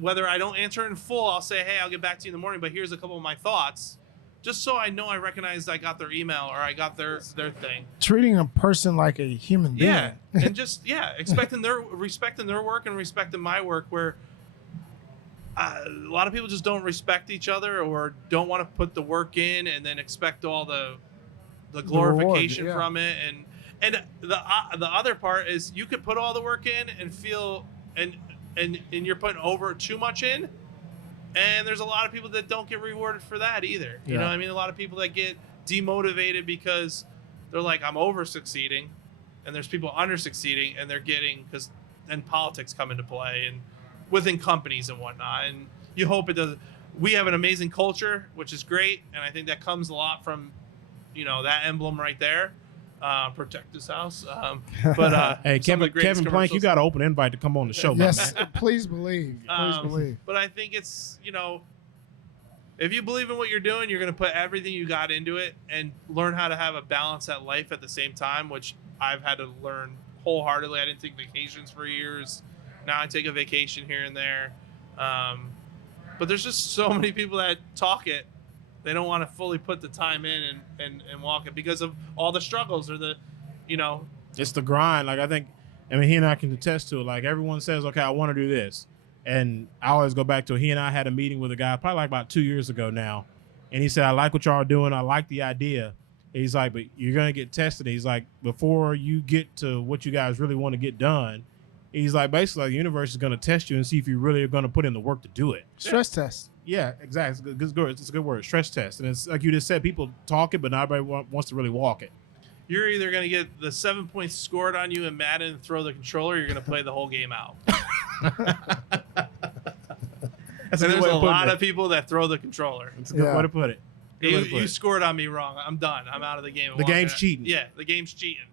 Whether I don't answer in full, I'll say, hey, I'll get back to you in the morning, but here's a couple of my thoughts, just so I know I recognize I got their email or I got their thing. Treating a person like a human being. Yeah, and just, respecting their work and respecting my work, where a lot of people just don't respect each other or don't want to put the work in and then expect all the glorification from it. And the other part is, you could put all the work in and feel and you're putting over too much in, and there's a lot of people that don't get rewarded for that either. You know what I mean? A lot of people that get demotivated because they're like, I'm over succeeding, and there's people under succeeding, and they're getting, because then politics come into play and within companies and whatnot. And you hope it doesn't. We have an amazing culture, which is great, and I think that comes a lot from, you know, that emblem right there. Protect this house. But hey, Kevin Plank, you got an open invite to come on the show. Yes, please believe. Please believe. But I think it's, you know, if you believe in what you're doing, you're going to put everything you got into it and learn how to have a balance at life at the same time, which I've had to learn wholeheartedly. I didn't take vacations for years. Now I take a vacation here and there. But there's just so many people that talk it. They don't want to fully put the time in and walk it because of all the struggles or the, you know. It's the grind. Like, I mean, he and I can attest to it. Like, everyone says, okay, I want to do this. And I always go back to it. He and I had a meeting with a guy probably like about 2 years ago now. And he said, I like what y'all are doing. I like the idea. He's like, but you're going to get tested. He's like, before you get to what you guys really want to get done, he's like, basically, the universe is going to test you and see if you really are going to put in the work to do it. Stress test. Yeah, exactly. It's a good word. Stress test. And it's like you just said, people talk it, but not everybody wants to really walk it. You're either going to get the 7 points scored on you in Madden and throw the controller, or you're going to play the whole game out. There's a lot of people that throw the controller. That's a good way to put it. You scored on me wrong. I'm done. I'm out of the game. The game's cheating. Yeah, the game's cheating.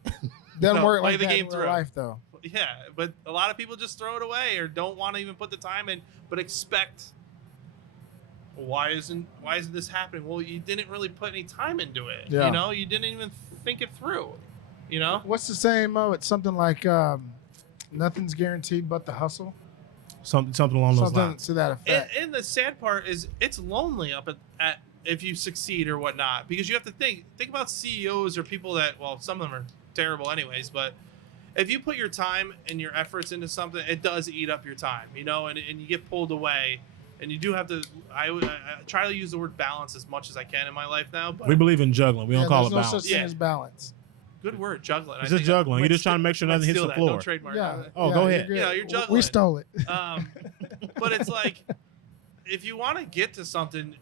Doesn't work like the that game in real life, though. Yeah, but a lot of people just throw it away or don't want to even put the time in, but expect, why isn't this happening? Well, you didn't really put any time into it. Yeah. You know, you didn't even think it through. You know? What's the saying, Mo? It's something like nothing's guaranteed but the hustle. Something along those lines. To that effect. And the sad part is it's lonely up at if you succeed or whatnot, because you have to think about CEOs or people that, well, some of them are terrible anyways, but if you put your time and your efforts into something, it does eat up your time, you know, and you get pulled away, and you do have to. I try to use the word balance as much as I can in my life now. But we believe in juggling. We don't call it there's no balance. such thing as balance. Good word, juggling. It's just juggling. You're just trying to make sure nothing hits the floor. Don't trademark. Yeah. Oh, go ahead. You're juggling. We stole it. But it's like, if you want to get to something,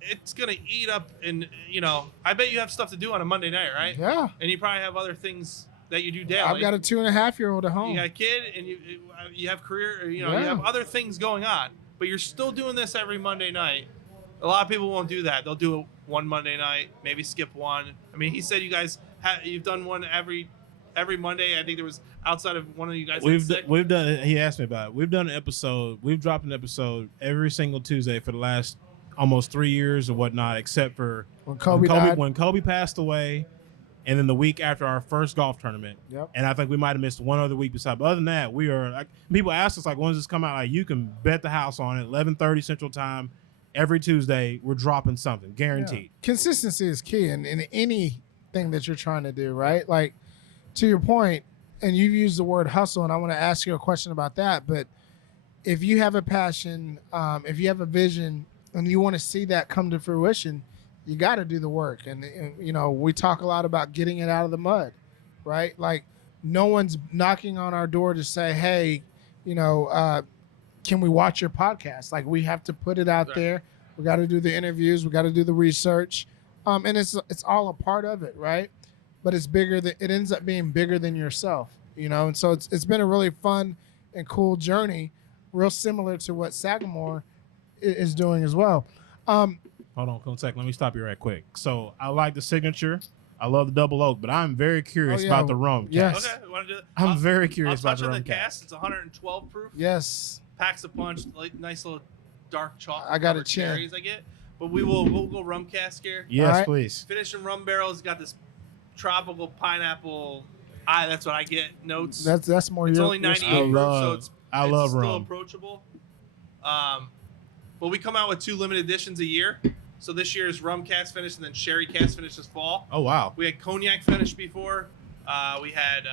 it's gonna eat up. And I bet you have stuff to do on a Monday night, right? Yeah. And you probably have other things that you do daily. I've got a 2.5-year-old at home. You got a kid, and you have career, or, you have other things going on, but you're still doing this every Monday night. A lot of people won't do that. They'll do it one Monday night, maybe skip one. I mean, he said you guys you've done one every Monday. I think there was outside of one of you guys. We've done. He asked me about it. We've done an episode. We've dropped an episode every single Tuesday for the last almost 3 years or whatnot, except for When Kobe died. When Kobe passed away. And then the week after our first golf tournament. Yep. And I think we might have missed one other week beside. But other than that, we are like, people ask us, like, when does this come out? Like, you can bet the house on it. 11:30 Central Time. Every Tuesday, we're dropping something. Guaranteed. Yeah. Consistency is key in anything that you're trying to do, right? Like, to your point, and you've used the word hustle, and I want to ask you a question about that. But if you have a passion, if you have a vision, and you want to see that come to fruition, you got to do the work. And we talk a lot about getting it out of the mud, right? Like, no one's knocking on our door to say, hey, can we watch your podcast? Like, we have to put it out there. We got to do the interviews. We got to do the research. And it's all a part of it, right? But it's bigger it ends up being bigger than yourself, And so it's been a really fun and cool journey, real similar to what Sagamore is doing as well. Hold on, one second. Let me stop you right quick. So I like the signature. I love the double oak, but I'm very curious about the rum. Yes. Okay, you want to do that? I'm very curious I'll about touch the on rum the cast. cast. It's 112 proof. Yes. Packs a punch. Nice little dark chocolate. I got a covered chin. cherries I get. But we'll go rum cast here. Yes, All right. please. Finishing rum barrels. Got this tropical pineapple. That's what I get. Notes. That's more It's your only 98 your proof, speed. so it's love still rum. approachable. But we come out with 2 limited editions a year. So this year is rum cast finish, and then sherry cast finish this fall. Oh, wow. We had cognac finish before. We had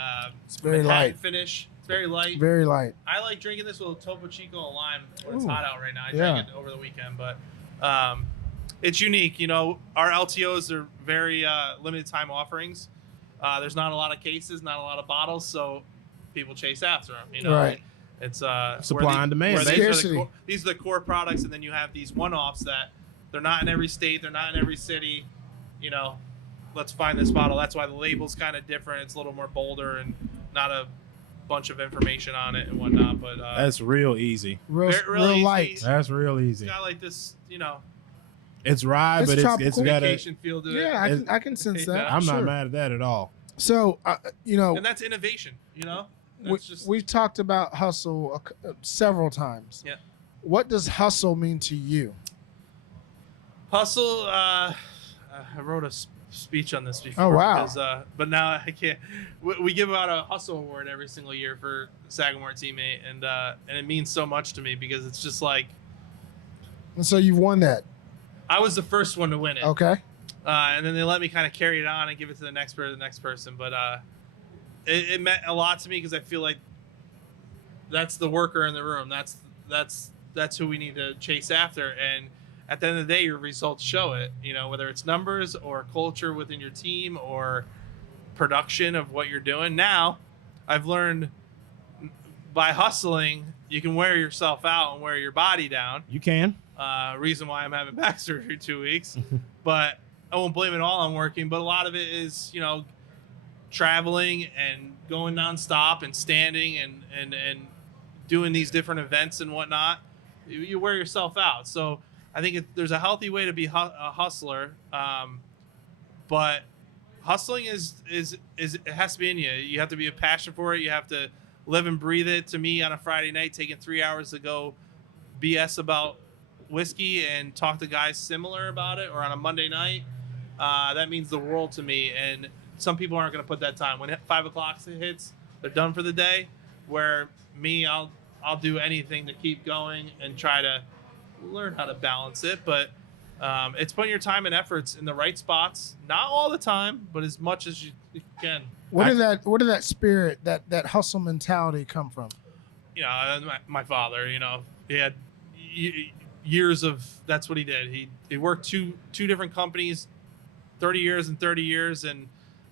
It's very Manhattan light. finish. It's very light. Very light. I like drinking this with a Topo Chico and lime when it's Ooh. hot out right now. I Yeah. drank it over the weekend, but it's unique. Our LTOs are very limited time offerings. There's not a lot of cases, not a lot of bottles, so people chase after them. Right. It's Supply and demand, where Scarcity. these are the core products, and then you have these one-offs that they're not in every state, they're not in every city. Let's find this bottle. That's why the label's kind of different. It's a little more bolder and not a bunch of information on it and whatnot. But That's real easy. Real easy. light. That's real It's easy. got like this, It's rye, It's but it's tropical. got a. vacation feel to it. Yeah, I can sense that. I'm Sure. not mad at that at all. So, And that's innovation. we've talked about hustle several times. Yeah. What does hustle mean to you? Hustle. I wrote a speech on this before. Oh, wow. Because, but now I can't. We give out a hustle award every single year for Sagamore teammate, and it means so much to me because it's just like And so you've won that. I was the first one to win it. Okay. And then they let me kind of carry it on and give it to the next person. But it meant a lot to me because I feel like that's the worker in the room. That's who we need to chase after. And at the end of the day, your results show it. Whether it's numbers or culture within your team or production of what you're doing. Now, I've learned by hustling, you can wear yourself out and wear your body down. You can. Reason why I'm having back surgery 2 weeks, but I won't blame it all on working. But a lot of it is, traveling and going nonstop and standing and doing these different events and whatnot. You wear yourself out. So I think there's a healthy way to be a hustler, but hustling is it has to be in you. You have to be a passion for it. You have to live and breathe it. To me, on a Friday night, taking 3 hours to go BS about whiskey and talk to guys similar about it, or on a Monday night, that means the world to me. And some people aren't going to put that time. When 5 o'clock hits, they're done for the day. Where me, I'll do anything to keep going and try to learn how to balance it. But it's putting your time and efforts in the right spots. Not all the time, but as much as you can. Where did that spirit, that hustle mentality come from? My father. He had years of. That's what he did. He worked two different companies, 30 years and 30 years, and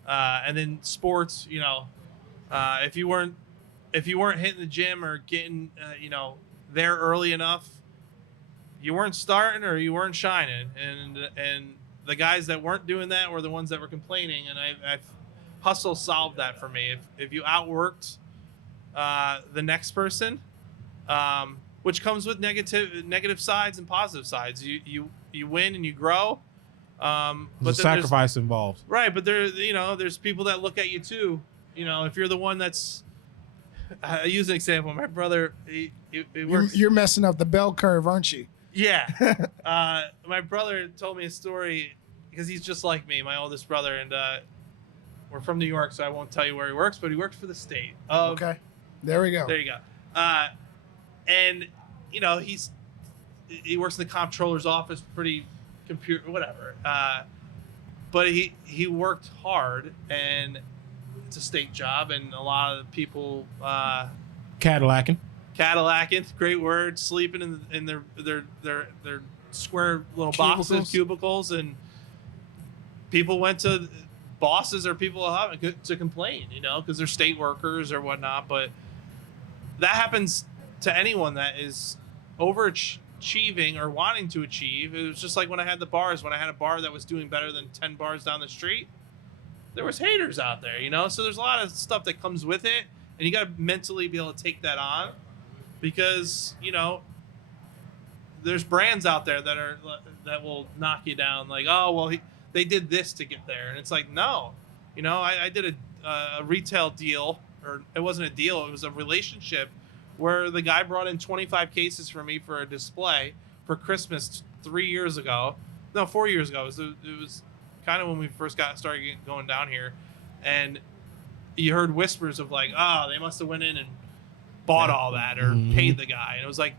And then sports, if you weren't hitting the gym or getting there early enough, you weren't starting or you weren't shining. And the guys that weren't doing that were the ones that were complaining. And I've hustle solved that for me. If you outworked the next person, which comes with negative sides and positive sides, you win and you grow. But there's a sacrifice involved, right? But there's people that look at you too. If you're the one that's, I use an example. My brother, he works. You're messing up the bell curve, aren't you? Yeah. My brother told me a story because he's just like me, my oldest brother, and we're from New York, so I won't tell you where he works, but he works for the state. Okay. There we go. There you go. And he works in the comptroller's office, pretty computer, whatever. But he worked hard, and it's a state job, and a lot of people Cadillacing, great word, sleeping in their square little boxes, cubicles, and people went to bosses or people to complain, because they're state workers or whatnot. But that happens to anyone that is overachieving or wanting to achieve. It was just like when I had the bars. When I had a bar that was doing better than 10 bars down the street, there was haters out there, So there's a lot of stuff that comes with it, and you got to mentally be able to take that on, because there's brands out there that will knock you down, like, oh well, they did this to get there, and it's like, no, I did a retail deal, or it wasn't a deal, it was a relationship where the guy brought in 25 cases for me for a display for Christmas 4 years ago. It was kind of when we first started going down here, and you heard whispers of like, oh, they must have went in and bought all that or paid the guy. And it was like,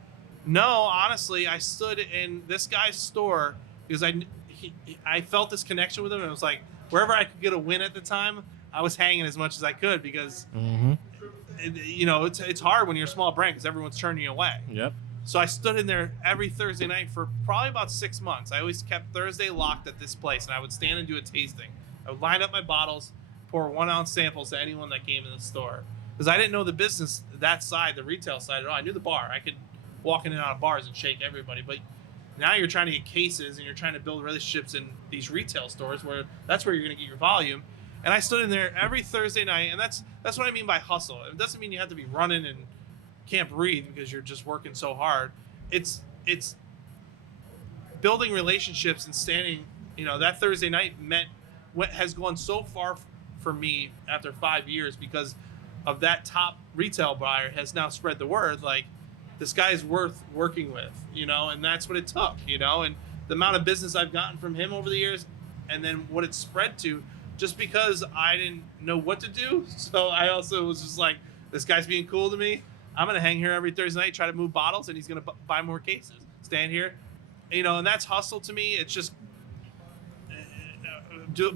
no, honestly, I stood in this guy's store because I felt this connection with him. And it was like, wherever I could get a win at the time, I was hanging as much as I could, because it's hard when you're a small brand because everyone's turning you away. Yep. So I stood in there every Thursday night for probably about 6 months. I always kept Thursday locked at this place, and I would stand and do a tasting. I would line up my bottles, pour 1 ounce samples to anyone that came to the store, because I didn't know the business, that side, the retail side at all. I knew the bar. I could walk in and out of bars and shake everybody, but now you're trying to get cases and you're trying to build relationships in these retail stores where that's where you're going to get your volume. And I stood in there every Thursday night, and that's what I mean by hustle. It doesn't mean you have to be running and can't breathe because you're just working so hard. It's building relationships and standing. That Thursday night has gone so far for me after 5 years, because of that top retail buyer has now spread the word, like, this guy's worth working with, and that's what it took, and the amount of business I've gotten from him over the years, and then what it's spread to, just because I didn't know what to do. So I also was just like, this guy's being cool to me. I'm going to hang here every Thursday night, try to move bottles, and he's going to buy more cases. Stand here, and that's hustle to me. It's just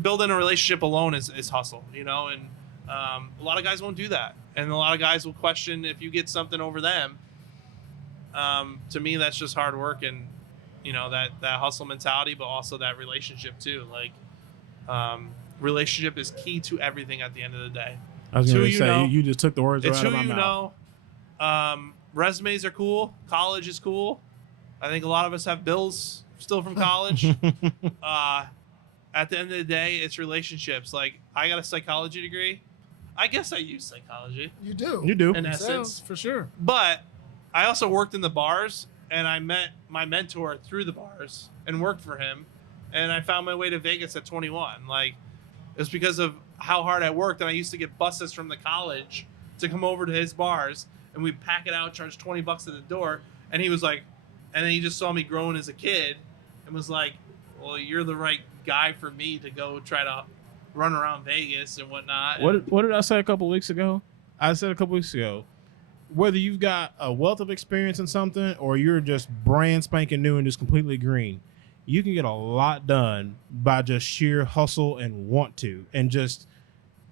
building a relationship alone is hustle, and a lot of guys won't do that. And a lot of guys will question if you get something over them. To me, that's just hard work and, that hustle mentality, but also that relationship too. Like, relationship is key to everything at the end of the day. I was going to say, you just took the words right out of my mouth. Resumes are cool. College is cool. I think a lot of us have bills still from college. At the end of the day, it's relationships. Like, I got a psychology degree. I guess I use psychology. You do. In essence. For sure. But I also worked in the bars, and I met my mentor through the bars and worked for him. And I found my way to Vegas at 21. Like, it was because of how hard I worked. And I used to get buses from the college to come over to his bars, and we'd pack it out, charge $20 at the door. And he was like, and then he just saw me growing as a kid and was like, well, you're the right guy for me to go try to run around Vegas and whatnot. What did I say a couple weeks ago? I said a couple weeks ago, whether you've got a wealth of experience in something or you're just brand spanking new and just completely green, you can get a lot done by just sheer hustle and want to, and just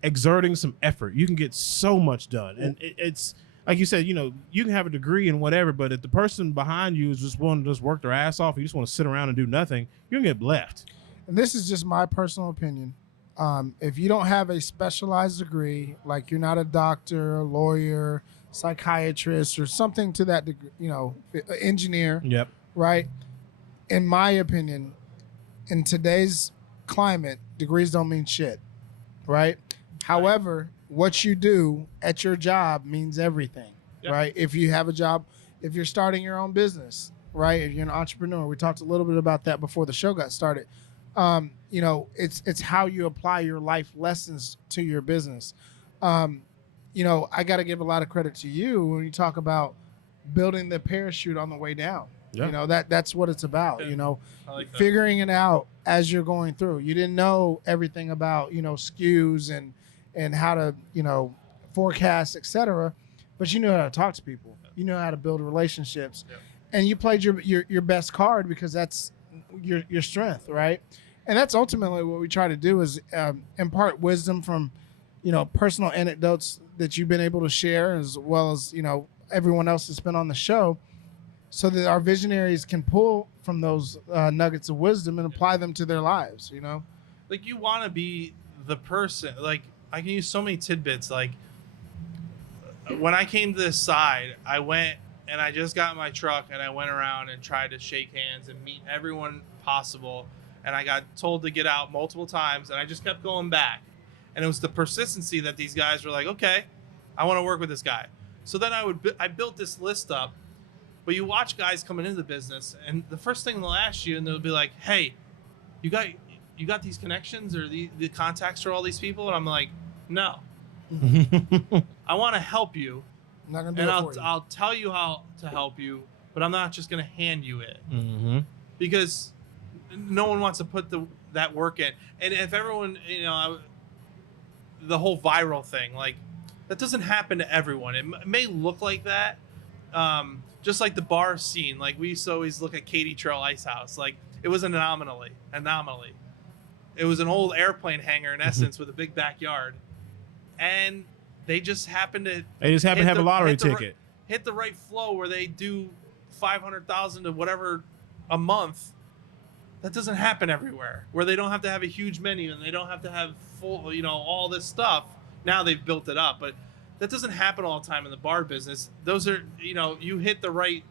exerting some effort. You can get so much done. And it's like you said, you can have a degree and whatever, but if the person behind you is just willing to just work their ass off, you just want to sit around and do nothing, you're going to get left. And this is just my personal opinion. If you don't have a specialized degree, like you're not a doctor, a lawyer, psychiatrist, or something to that degree, engineer, Yep. right? In my opinion, in today's climate, degrees don't mean shit, right? However, what you do at your job means everything, Yep. right? If you have a job, if you're starting your own business, right? If you're an entrepreneur, we talked a little bit about that before the show got started. It's how you apply your life lessons to your business. I got to give a lot of credit to you when you talk about building the parachute on the way down. Yeah. That's what it's about. Yeah. I like that. Figuring it out as you're going through. You didn't know everything about SKUs and how to forecast, etc. But you knew how to talk to people. You know how to build relationships, and you played your best card because that's your strength, right? And that's ultimately what we try to do is impart wisdom from personal anecdotes that you've been able to share, as well as everyone else that's been on the show, so that our visionaries can pull from those nuggets of wisdom and apply them to their lives. Like, you want to be the person. Like, I can use so many tidbits. Like, when I came to this side, I went and I just got in my truck and I went around and tried to shake hands and meet everyone possible. And I got told to get out multiple times, and I just kept going back. And it was the persistency that these guys were like, okay, I want to work with this guy. So then I built this list up. But you watch guys coming into the business, and the first thing they'll ask you, and they'll be like, hey, you got these connections or the contacts for all these people? And I'm like, no. I want to help you. I'm not gonna do And it for you. I'll tell you how to help you, but I'm not just going to hand you it. Mm-hmm. Because no one wants to put that work in. And if everyone, the whole viral thing, like, that doesn't happen to everyone. It may look like that. Just like the bar scene, like, we used to always look at Katy Trail Ice House. Like, it was an anomaly. It was an old airplane hangar, in essence, with a big backyard. And they just happened to have a lottery ticket. Hit the right flow where they do 500,000 to whatever a month. That doesn't happen everywhere, where they don't have to have a huge menu and they don't have to have full, all this stuff. Now they've built it up, but that doesn't happen all the time in the bar business. Those are, you hit the right.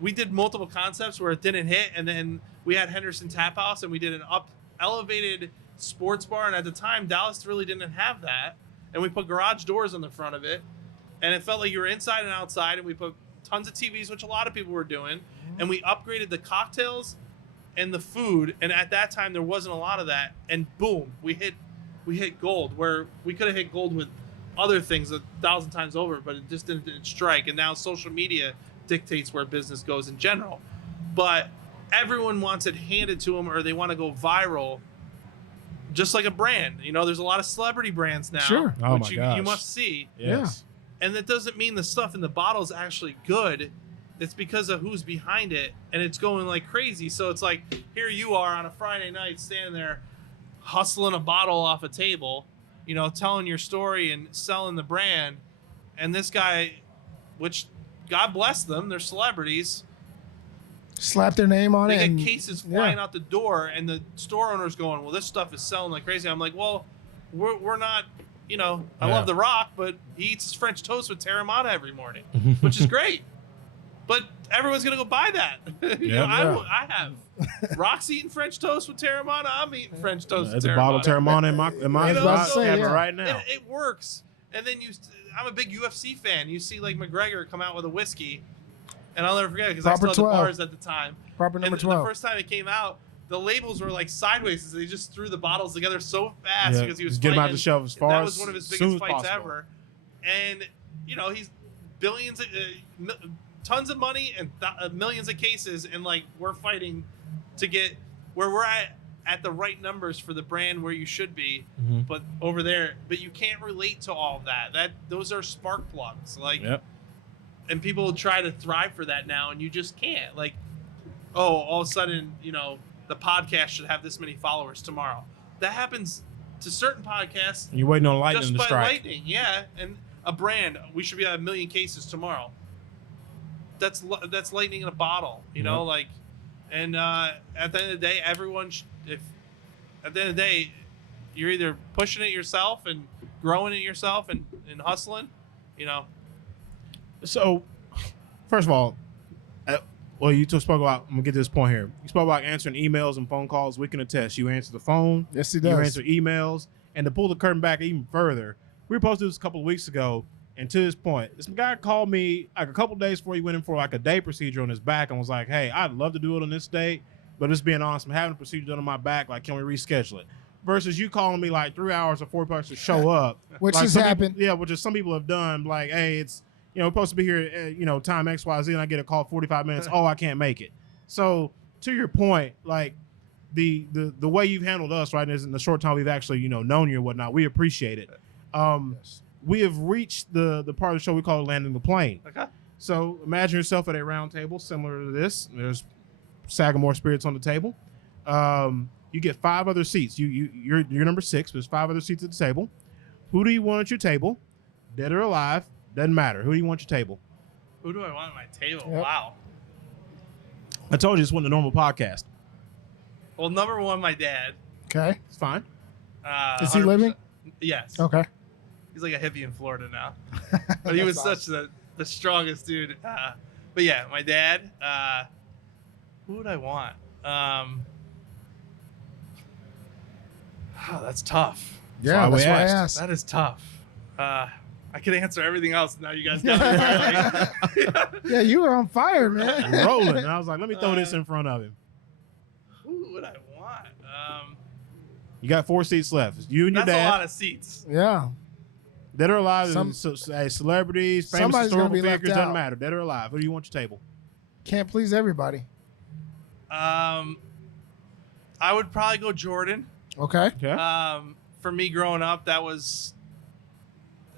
We did multiple concepts where it didn't hit, and then we had Henderson Tap House, and we did an elevated sports bar, and at the time Dallas really didn't have that, and we put garage doors on the front of it, and it felt like you were inside and outside, and we put tons of TVs, which a lot of people were doing, and we upgraded the cocktails and the food, and at that time there wasn't a lot of that, and boom, we hit gold, where we could have hit gold with other things 1,000 times over, but it just didn't strike. And now social media dictates where business goes in general, but everyone wants it handed to them, or they want to go viral, just like a brand. There's a lot of celebrity brands now, Sure. Oh which my gosh. you must see. Yes. And that doesn't mean the stuff in the bottle is actually good. It's because of who's behind it, and it's going like crazy. So it's like, here you are on a Friday night standing there hustling a bottle off a table, telling your story and selling the brand. And this guy, which God bless them, they're celebrities, Slap their name on they it. get and, cases flying out the door, and the store owner's going, well, this stuff is selling like crazy. I'm like, well, we're not, I love The Rock, but he eats his French toast with Terramana every morning, which is great. But everyone's going to go buy that. I have. Rock's eating French toast with Terramana. I'm eating French toast with There's Terramana. a bottle of Terramana in my so cabinet right now. It works. And then I'm a big UFC fan. You see, like, McGregor come out with a whiskey, and I'll never forget it because I still had the bars at the time. Proper number and 12. The first time it came out, the labels were like sideways, so they just threw the bottles together so fast because he was get fighting. them out the shelf as far that as was one of his soon biggest as fights possible. ever. And he's billions, tons of money and millions of cases, and like, we're fighting to get where we're at the right numbers for the brand where you should be, but over there, but you can't relate to all of that. Those are spark plugs, like. Yep. And people try to thrive for that now, and you just can't. Like, oh, all of a sudden, the podcast should have this many followers tomorrow. That happens to certain podcasts. You're waiting on lightning just to by strike. lightning, yeah. And a brand, we should be at 1 million cases tomorrow. That's lightning in a bottle, like. And at the end of the day, you're either pushing it yourself and growing it yourself and hustling, you know. So, first of all, well, you just spoke about. I'm gonna get to this point here. You spoke about answering emails and phone calls. We can attest. You answer the phone. Yes, he You does. answer emails, and to pull the curtain back even further, we were supposed to do this a couple of weeks ago, and to this point, this guy called me like a couple of days before he went in for like a day procedure on his back, and was like, "Hey, I'd love to do it on this date, but just being honest, I'm having a procedure done on my back. Like, can we reschedule it?" Versus you calling me like 3 hours before you're supposed to show up, Which like has some people- happened. yeah, which is some people have done. Like, hey, it's we're supposed to be here at, time XYZ, and I get a call 45 minutes. Oh, I can't make it. So to your point, like the way you've handled us, right, is in the short time we've actually known you and whatnot, we appreciate it. We have reached the part of the show we call landing the plane. Okay. So imagine yourself at a round table similar to this. There's Sagamore Spirits on the table. You get 5 other seats. You're number 6. There's 5 other seats at the table. Who do you want at your table? Dead or alive? Doesn't matter. Who do you want at your table? Who do I want at my table? Yep. Wow. I told you this wasn't a normal podcast. Well, number one, my dad. Okay. It's fine. Is he 100%. living? Yes. Okay. He's like a hippie in Florida now. But he was such the strongest dude. But yeah, my dad. Who would I want? Oh, that's tough. Yeah, why we that's why I asked. asked. That is tough. I could answer everything else. Now you guys got it. Yeah, you were on fire, man. Rolling. And I was like, let me throw this in front of him. Who would I want? You got 4 seats left. It's you and your That's a dad. lot of seats. Yeah. Dead or alive. Some- Celebrities, famous Somebody's gonna historical be left figures, doesn't out. matter. Dead or alive. Who do you want your table? Can't please everybody. I would probably go Jordan. Okay. Okay. For me growing up, that was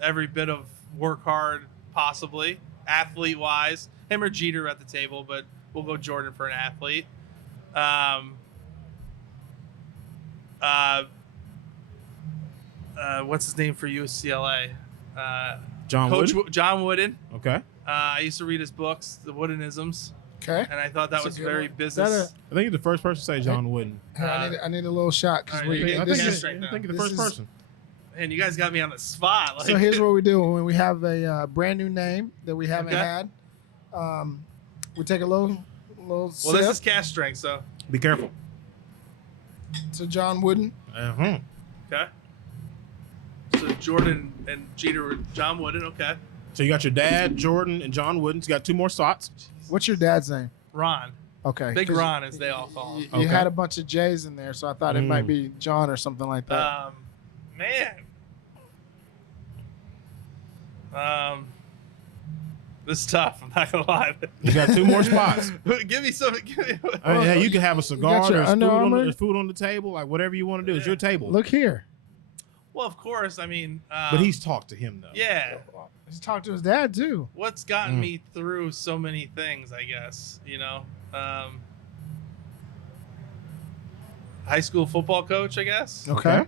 every bit of work hard, possibly athlete wise. Him or Jeter at the table, but we'll go Jordan for an athlete. What's his name for UCLA? John Coach Wooden? John Wooden. Okay. I used to read his books, The Woodenisms, Okay. and I thought that That's a was good very one. business. Is I think you're the first person to say John Wooden. I need a little shot because All right, we. you I get this think, gas is, right now. I think you're the This first is- person. And you guys got me on the spot. Like, so here's what we do when we have a brand new name that we haven't Okay. had. We take a little well, sip this is cast strength, so Be careful. to John Wooden. Uh-huh. okay. So Jordan and Jeter were John Wooden. Okay. So you got your dad, Jordan, and John Wooden. You got 2 more slots. What's your dad's name? Ron. Okay. Big 'cause Ron, as they all call him. You Okay. had a bunch of J's in there, so I thought it might be John or something like that. Man. This is tough. I'm not gonna lie. You got 2 more spots. Give me some. Give me, I mean, hey, you can have a cigar. your There's Under Armour? there's food on the table. Like, whatever you want to do. It's your table. Look here. well, of course. I mean, But he's talked to him, though. yeah. He's talked to his dad too. What's gotten me through so many things, I guess. High school football coach, I guess. Okay.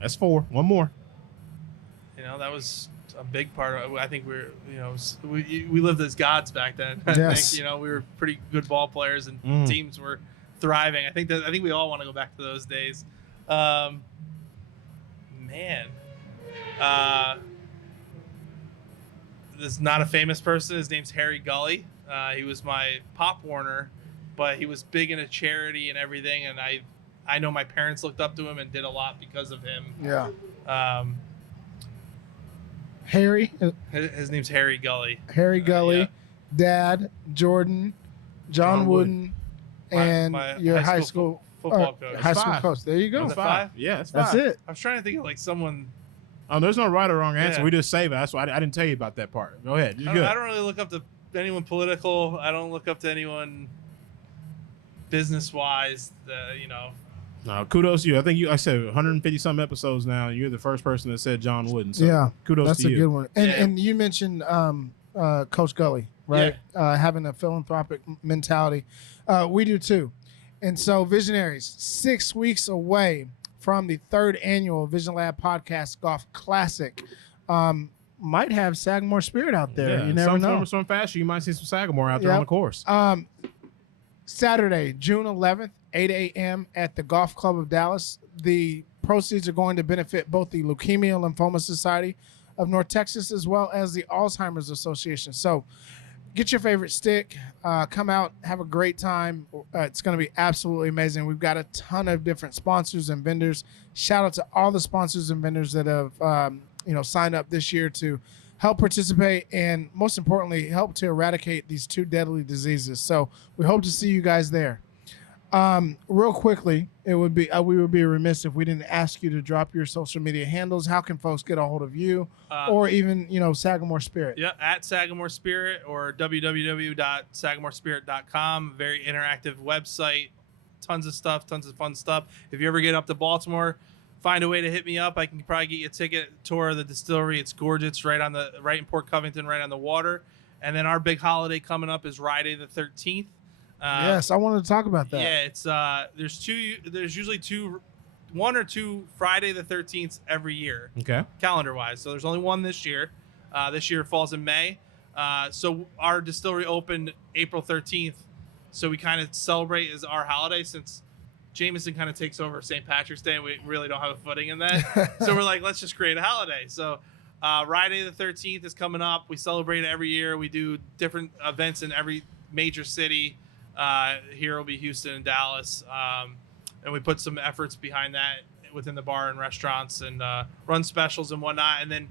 That's 4. One more. That was a big part of it. I think we lived as gods back then. I Yes. think, we were pretty good ball players and teams were thriving. I think we all want to go back to those days. Man. This is not a famous person. His name's Harry Gully. He was my Pop Warner, but he was big into charity and everything. And I know my parents looked up to him and did a lot because of him. Yeah. His Harry name's Harry Gully. Gully, yeah. Dad, Jordan, John Wooden, and My your high school school football coach. high school 5. coach. There you go. Was it 5? Yeah, that's That's 5. it. I was trying to think of like someone. There's no right or wrong answer. Yeah. We just save it. That's why I didn't tell you about that part. Go ahead. You're I good. don't really look up to anyone political. I don't look up to anyone business wise. No, kudos to you. I think I said 150 some episodes now, and you're the first person that said John Wooden. So Yeah, kudos That's to a you. good one. And Yeah. and you mentioned Coach Gully, right? Having a philanthropic mentality. We do too. And so Visionaries, 6 weeks away from the 3rd annual Vision Lab Podcast Golf Classic. Might have Sagamore Spirit out there. Yeah, You never some know. form or some fashion, you might see some Sagamore out there Yep. on the course. Saturday, June 11th, 8 a.m. at the Golf Club of Dallas. The proceeds are going to benefit both the Leukemia and Lymphoma Society of North Texas as well as the Alzheimer's Association. So get your favorite stick, come out, have a great time. It's going to be absolutely amazing. We've got a ton of different sponsors and vendors. Shout out to all the sponsors and vendors that have signed up this year to help participate and, most importantly, help to eradicate these two deadly diseases. So we hope to see you guys there. Real quickly, we would be remiss if we didn't ask you to drop your social media handles. How can folks get a hold of you, or even Sagamore Spirit? Yeah, at Sagamore Spirit or www.sagamorespirit.com. Very interactive website, tons of stuff, tons of fun stuff. If you ever get up to Baltimore, find a way to hit me up. I can probably get you a ticket, tour of the distillery. It's gorgeous, right in Port Covington, right on the water. And then our big holiday coming up is Friday the 13th. Yes, I wanted to talk about that. Yeah, it's there's usually one or two Friday the 13th every year. Okay. Calendar wise. So there's only one this year. This year falls in May. So our distillery opened April 13th. So we kind of celebrate as our holiday, since Jameson kind of takes over St. Patrick's Day and we really don't have a footing in that. So we're like, let's just create a holiday. So Friday the 13th is coming up. We celebrate it every year. We do different events in every major city. Here will be Houston and Dallas, and we put some efforts behind that within the bar and restaurants, and run specials and whatnot. And then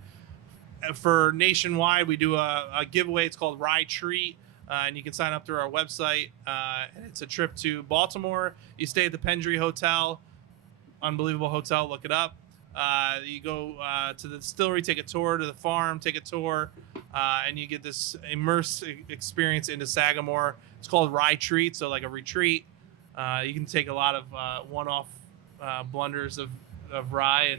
for nationwide, we do a giveaway. It's called Rye Treat, and you can sign up through our website. And it's a trip to Baltimore. You stay at the Pendry Hotel, unbelievable hotel. Look it up. You go to the distillery, take a tour to the farm, take a tour, and you get this immersed experience into Sagamore. It's called Rye Treat, so like a retreat. You can take a lot of one-off blunders of rye,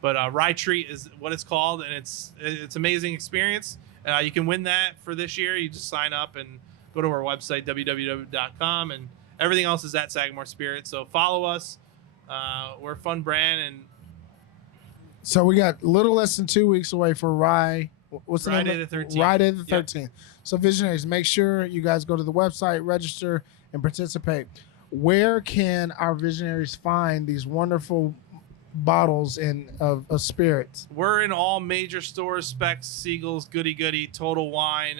but Rye Treat is what it's called, and it's amazing experience. You can win that for this year. You just sign up and go to our website, www.com, and everything else is at Sagamore Spirits. So follow us. We're a fun brand, and so we got a little less than 2 weeks away for Rye. What's the name? Friday the 13th. Friday the 13th. Yep. So visionaries, make sure you guys go to the website, register, and participate. Where can our visionaries find these wonderful bottles of spirits? We're in all major stores: Specs, Siegel's, Goody, Total Wine.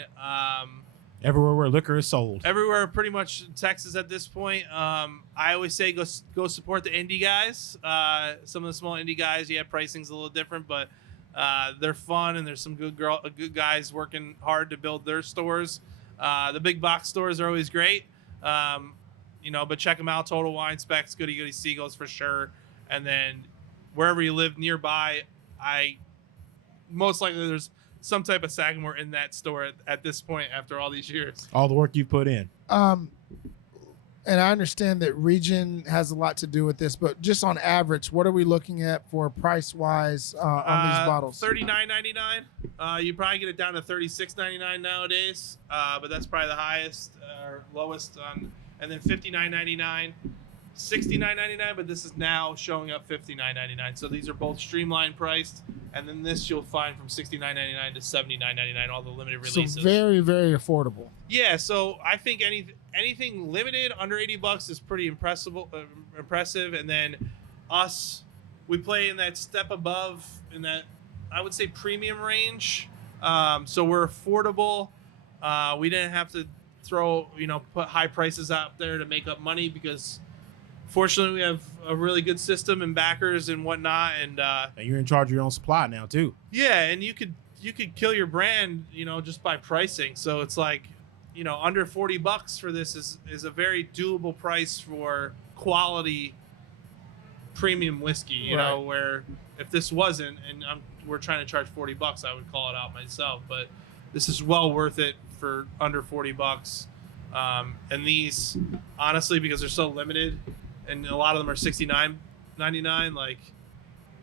Everywhere where liquor is sold. Everywhere, pretty much in Texas at this point. I always say go support the indie guys. Some of the small indie guys, pricing's a little different, but they're fun, and there's some good guys working hard to build their stores. The big box stores are always great, but check them out. Total Wine, Specs, Goody, Siegel's for sure. And then wherever you live nearby, most likely there's some type of Sagamore in that store at this point after all these years. All the work you put in. And I understand that region has a lot to do with this, but just on average, what are we looking at for price-wise on these bottles? $39.99. You probably get it down to $36.99 nowadays, but that's probably the highest or lowest on. And then $59.99, $69.99, but this is now showing up $59.99. So these are both streamlined priced, and then this you'll find from $69.99 to $79.99, all the limited releases. So very, very affordable. Yeah, so I think anything limited under $80 is pretty impressive. And then us, we play in that step above, in that I would say premium range. So we're affordable. We didn't have to put high prices out there to make up money, because fortunately we have a really good system and backers and whatnot, and you're in charge of your own supply now too. Yeah, and you could kill your brand, just by pricing. So it's like, under $40 for this is a very doable price for quality premium whiskey. Right. Where if this wasn't, and we're trying to charge $40, I would call it out myself. But this is well worth it for under $40. And these, honestly, because they're so limited, and a lot of them are $69.99. Like,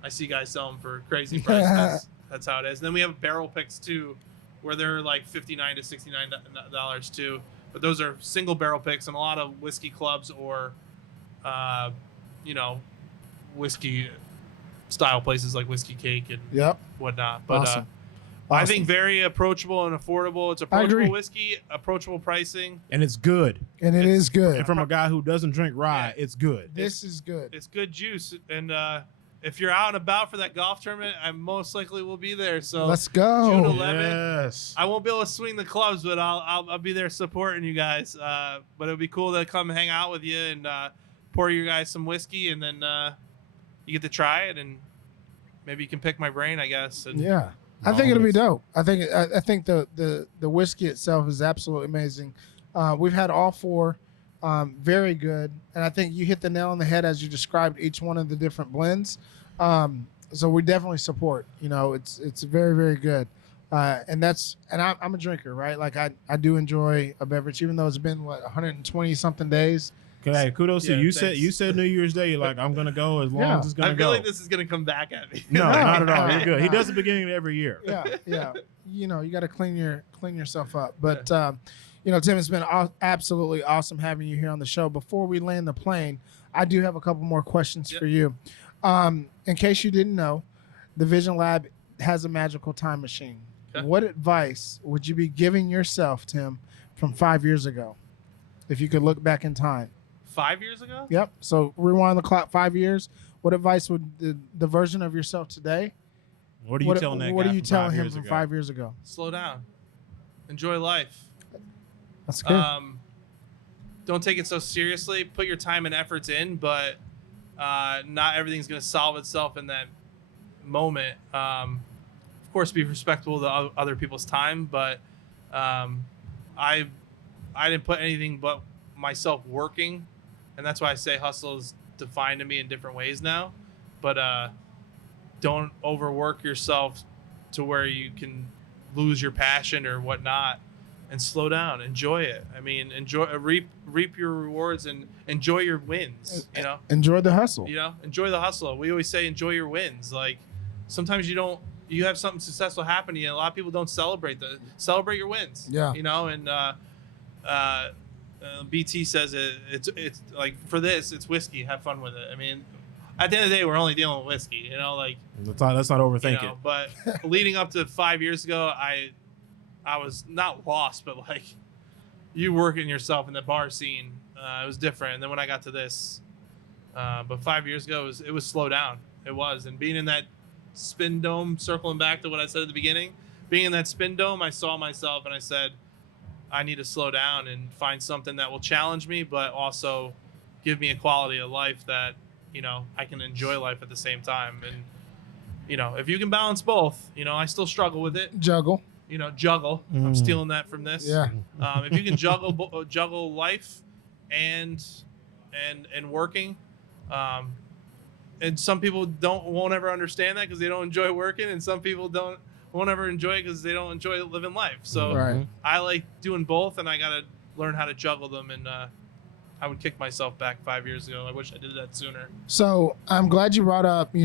I see guys sell them for crazy prices. That's how it is. And then we have barrel picks too, where they're like $59 to $69 too. But those are single barrel picks, and a lot of whiskey clubs or, whiskey style places like Whiskey Cake and whatnot. But awesome. I think very approachable and affordable. It's approachable whiskey, approachable pricing, and it's good. And it is good. And from a guy who doesn't drink rye, it's good. This is good. It's good juice, and if you're out and about for that golf tournament, I most likely will be there. So Let's go. June 11th. Yes. I won't be able to swing the clubs, but I'll be there supporting you guys. But it'll be cool to come hang out with you and pour you guys some whiskey, and then you get to try it, and maybe you can pick my brain, I guess. And Yeah. I think it'll be dope. I think the whiskey itself is absolutely amazing. We've had all four, very good, and I think you hit the nail on the head as you described each one of the different blends. So we definitely support. It's very, very good, and I'm a drinker, right? Like I do enjoy a beverage, even though it's been 120 something days. Okay, kudos to Yeah, you. thanks. You said New Year's Day. You're like, I'm gonna go as long as it's I gonna feel go. like this is gonna come back at me. No, not at all. You're good. He No. does the beginning of every year. Yeah. You got to clean yourself up. But Tim, it's been absolutely awesome having you here on the show. Before we land the plane, I do have a couple more questions for you. In case you didn't know, the Vision Lab has a magical time machine. Okay. What advice would you be giving yourself, Tim, from 5 years ago, if you could look back in time? 5 years ago? Yep. So rewind the clock 5 years. What advice would the version of yourself today? What are you telling that What guy are you from telling 5 him years from ago? 5 years ago? Slow down. Enjoy life. That's good. Don't take it so seriously. Put your time and efforts in, but not everything's going to solve itself in that moment. Of course, be respectful to other people's time, but I didn't put anything but myself working, and that's why I say hustle is defined to me in different ways now. But don't overwork yourself to where you can lose your passion or whatnot, and slow down. Enjoy it. I mean, reap your rewards and enjoy your wins. Enjoy the hustle. Enjoy the hustle. We always say enjoy your wins. Like sometimes you have something successful happen to you. A lot of people don't celebrate your wins. Yeah. And BT says it's like for this, it's whiskey. Have fun with it. I mean, at the end of the day, we're only dealing with whiskey. Let's not overthink it. But leading up to 5 years ago, I was not lost, but like you working yourself in the bar scene, it was different. And then when I got to this, but 5 years ago, it was slow down. It was, and being in that spin dome, circling back to what I said at the beginning, being in that spin dome, I saw myself and I said, I need to slow down and find something that will challenge me, but also give me a quality of life that, I can enjoy life at the same time. And, if you can balance both, I still struggle with it. Juggle. Juggle. I'm stealing that from this. Yeah. If you can juggle life and working, and some people won't ever understand that because they don't enjoy working, and some people won't ever enjoy it because they don't enjoy living life. So Right. I like doing both, and I gotta learn how to juggle them. And I would kick myself back 5 years ago. I wish I did that sooner. So I'm glad you brought up,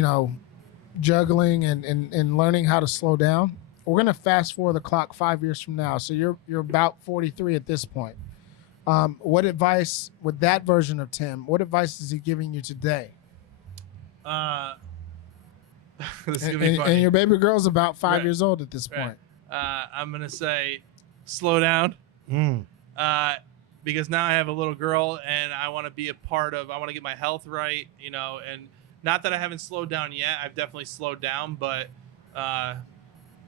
juggling and learning how to slow down. We're gonna fast forward the clock 5 years from now. So you're about 43 at this point. What advice with that version of Tim? What advice is he giving you today? This is gonna be funny. And your baby girl's about 5 Right. years old at this Right. point. I'm gonna say, slow down. Because now I have a little girl and I want to be a part of. I want to get my health right, and not that I haven't slowed down yet. I've definitely slowed down, but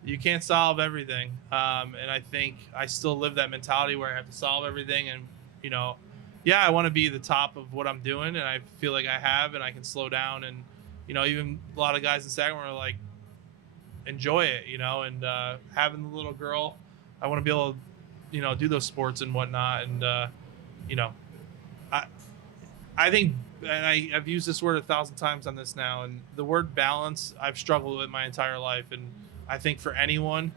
you can't solve everything. And I think I still live that mentality where I have to solve everything. And I want to be the top of what I'm doing, and I feel like I have, and I can slow down. And even a lot of guys in Sagamore are like, enjoy it, and having the little girl, I want to be able to do those sports and whatnot. And I think, and I've used this word 1,000 times on this now, and the word balance I've struggled with my entire life. And I think for anyone,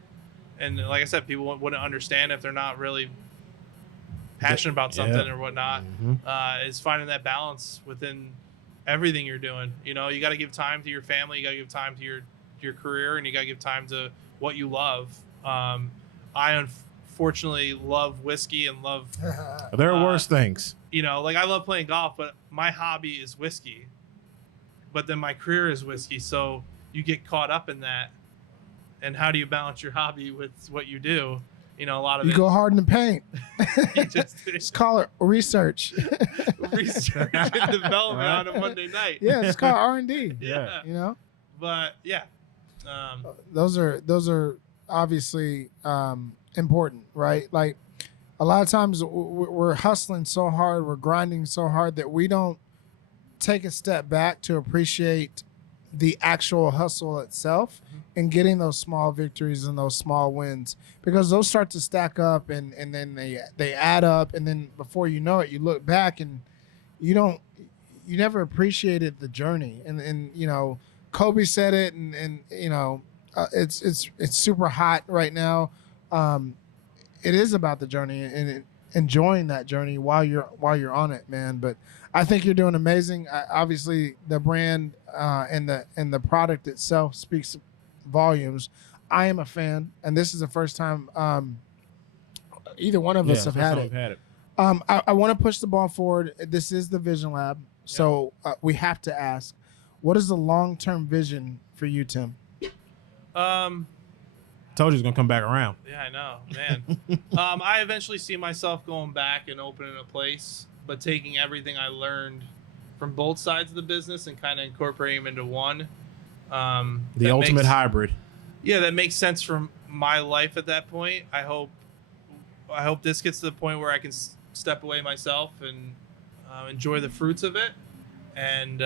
and like I said, people wouldn't understand if they're not really passionate about something or whatnot, is finding that balance within everything you're doing. You got to give time to your family, you got to give time to your career, and you got to give time to what you love. I unfortunately love whiskey and love There are worse things. like I love playing golf, but my hobby is whiskey, but then my career is whiskey. So you get caught up in that, and how do you balance your hobby with what you do? you know, a lot of You it. go hard in the paint. You just Just call it research. research and development on a Monday night. Yeah, it's called R&D. Yeah. You know, But yeah, those are obviously important, right? Like a lot of times we're hustling so hard, we're grinding so hard that we don't take a step back to appreciate the actual hustle itself and getting those small victories and those small wins, because those start to stack up and then they add up, and then before you know it, you look back and you never appreciated the journey. And you know, Kobe said it, and you know, it's super hot right now. It is about the journey and enjoying that journey while you're on it, man. But I think you're doing amazing. Obviously, the brand and the product itself speaks volumes. I am a fan, and this is the first time either one of us have had it. I want to push the ball forward. This is the Vision Lab, so we have to ask, what is the long-term vision for you, Tim? Told you it's gonna come back around. Yeah, I know, man. I eventually see myself going back and opening a place, but taking everything I learned from both sides of the business and kind of incorporating them into one. The ultimate hybrid. Yeah, that makes sense for my life at that point. I hope this gets to the point where I can step away myself and enjoy the fruits of it. And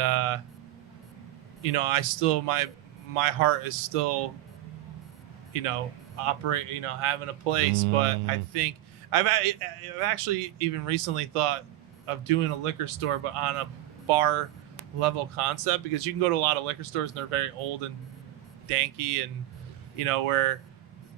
you know, I still my heart is still, you know, operate, you know, having a place. But I think I've actually even recently thought of doing a liquor store, but on a bar level concept, because you can go to a lot of liquor stores and they're very old and danky, and you know, where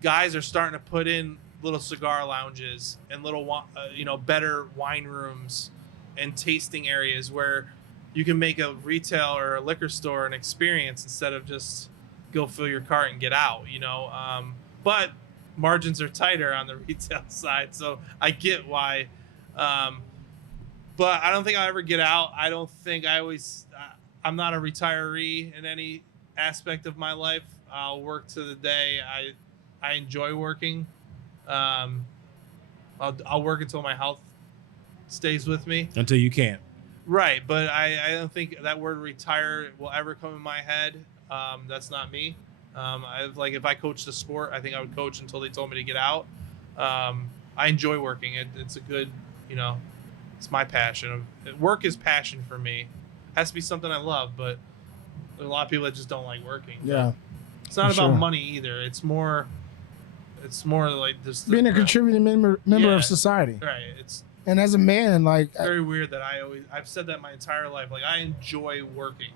guys are starting to put in little cigar lounges and little you know, better wine rooms and tasting areas where you can make a retail or a liquor store an experience instead of just go fill your cart and get out, you know. But margins are tighter on the retail side, so I get why. But I don't think I'll ever get out. I don't think I'm not a retiree in any aspect of my life. I'll work to the day I enjoy working. I'll work until my health stays with me. Until you can't. Right, but I don't think that word retire will ever come in my head. That's not me. Like if I coached a sport, I think I would coach until they told me to get out. I enjoy working. It's a good, you know, it's my passion. Work is passion for me. It has to be something I love, but there's a lot of people that just don't like working. Yeah, it's not for about sure. Money either. It's more like this Being a contributing member of society, right? It's and as a man, like very weird that I've said that my entire life. Like I enjoy working.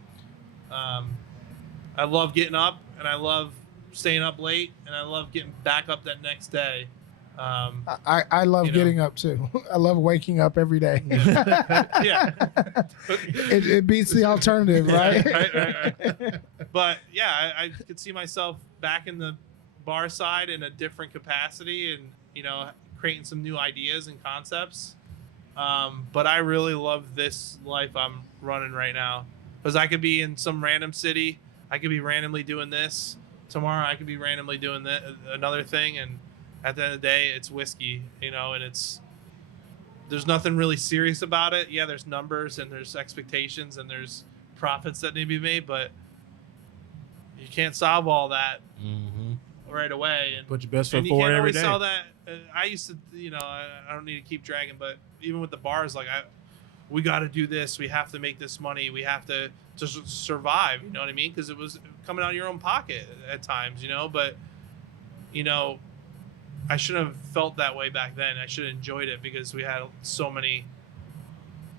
I love getting up, and I love staying up late, and I love getting back up that next day. I love you know. getting up too. I love waking up every day. Yeah. It beats the alternative, right? right. But yeah, I could see myself back in the bar side in a different capacity, and you know, creating some new ideas and concepts. But I really love this life I'm running right now, because I could be in some random city. I could be randomly doing this tomorrow. I could be randomly doing another thing, and at the end of the day, it's whiskey, you know, and there's nothing really serious about it. Yeah, there's numbers and there's expectations and there's profits that need to be made, but you can't solve all that right away. And Put your best foot and you forward can't every always day. sell that. I used to, you know, I don't need to keep dragging, but even with the bars, like we got to do this. We have to make this money. We have to survive. You know what I mean? Because it was coming out of your own pocket at times, you know. But you know, I shouldn't have felt that way back then. I should have enjoyed it, because we had so many.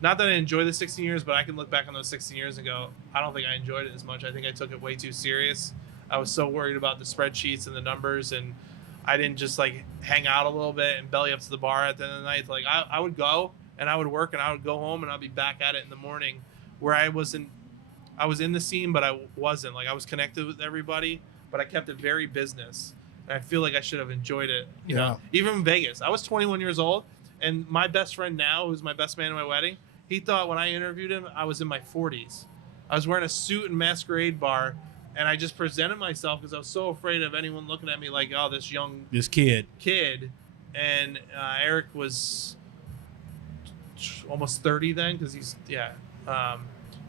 Not that I enjoy the 16 years, but I can look back on those 16 years and go, I don't think I enjoyed it as much. I think I took it way too serious. I was so worried about the spreadsheets and the numbers, and I didn't just like hang out a little bit and belly up to the bar at the end of the night. Like I would go and I would work and I would go home and I'd be back at it in the morning, where I was in the scene, but I wasn't. Like I was connected with everybody, but I kept it very business. And I feel like I should have enjoyed it. You know, even in Vegas, I was 21 years old, and my best friend now, who's my best man at my wedding, he thought when I interviewed him, I was in my 40s. I was wearing a suit and masquerade bar, and I just presented myself because I was so afraid of anyone looking at me like, oh, this kid. and Eric was almost 30 then, because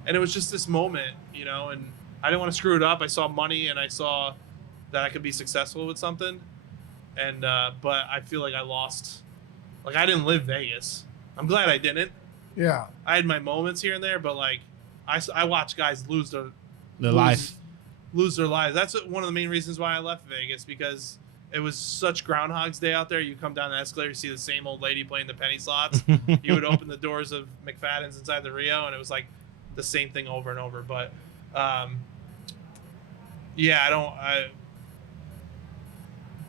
and it was just this moment, you know, and I didn't want to screw it up. I saw money and I saw that I could be successful with something, and but I feel like I lost. Like, I didn't live Vegas. I'm glad I didn't. Yeah. I had my moments here and there, but like I watch guys lose their life. Lose their lives. That's one of the main reasons why I left Vegas, because it was such Groundhog's Day out there. You come down the escalator, you see the same old lady playing the penny slots. You would open the doors of McFadden's inside the Rio, and it was like the same thing over and over. But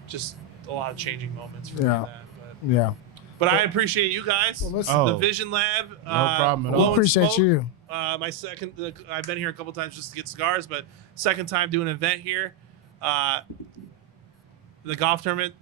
just a lot of changing moments for that. But I appreciate you guys. Well, listen, the Vision Lab. No problem at all. we appreciate you. My second, I've been here a couple times just to get cigars, but second time doing an event here. The golf tournament.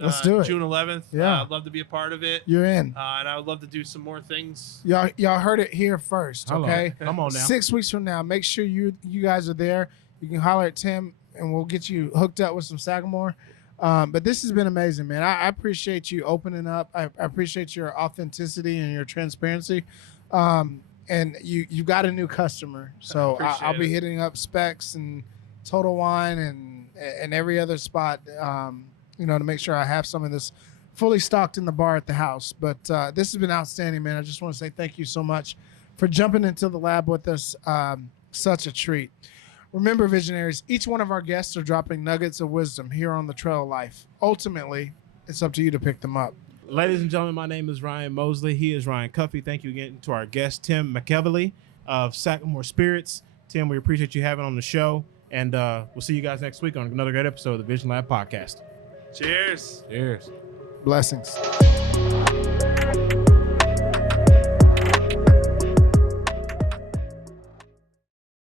Let's do it. June 11th. Yeah. I'd love to be a part of it. You're in. And I would love to do some more things. Y'all heard it here first, Hello. okay? Come on now. 6 weeks from now, make sure you guys are there. You can holler at Tim, and we'll get you hooked up with some Sagamore. But this has been amazing, man. I appreciate you opening up. I appreciate your authenticity and your transparency. And you got a new customer, so I'll be hitting up Specs and Total Wine and every other spot, to make sure I have some of this fully stocked in the bar at the house. But this has been outstanding, man. I just want to say thank you so much for jumping into the lab with us. Such a treat. Remember, visionaries, each one of our guests are dropping nuggets of wisdom here on the Trail of Life. Ultimately, it's up to you to pick them up. Ladies and gentlemen, my name is Ryan Mosley. He is Ryan Cuffey. Thank you again to our guest, Tim McEvilly of Sagamore Spirits. Tim, we appreciate you having on the show. And we'll see you guys next week on another great episode of the Vision Lab Podcast. Cheers. Cheers. Blessings.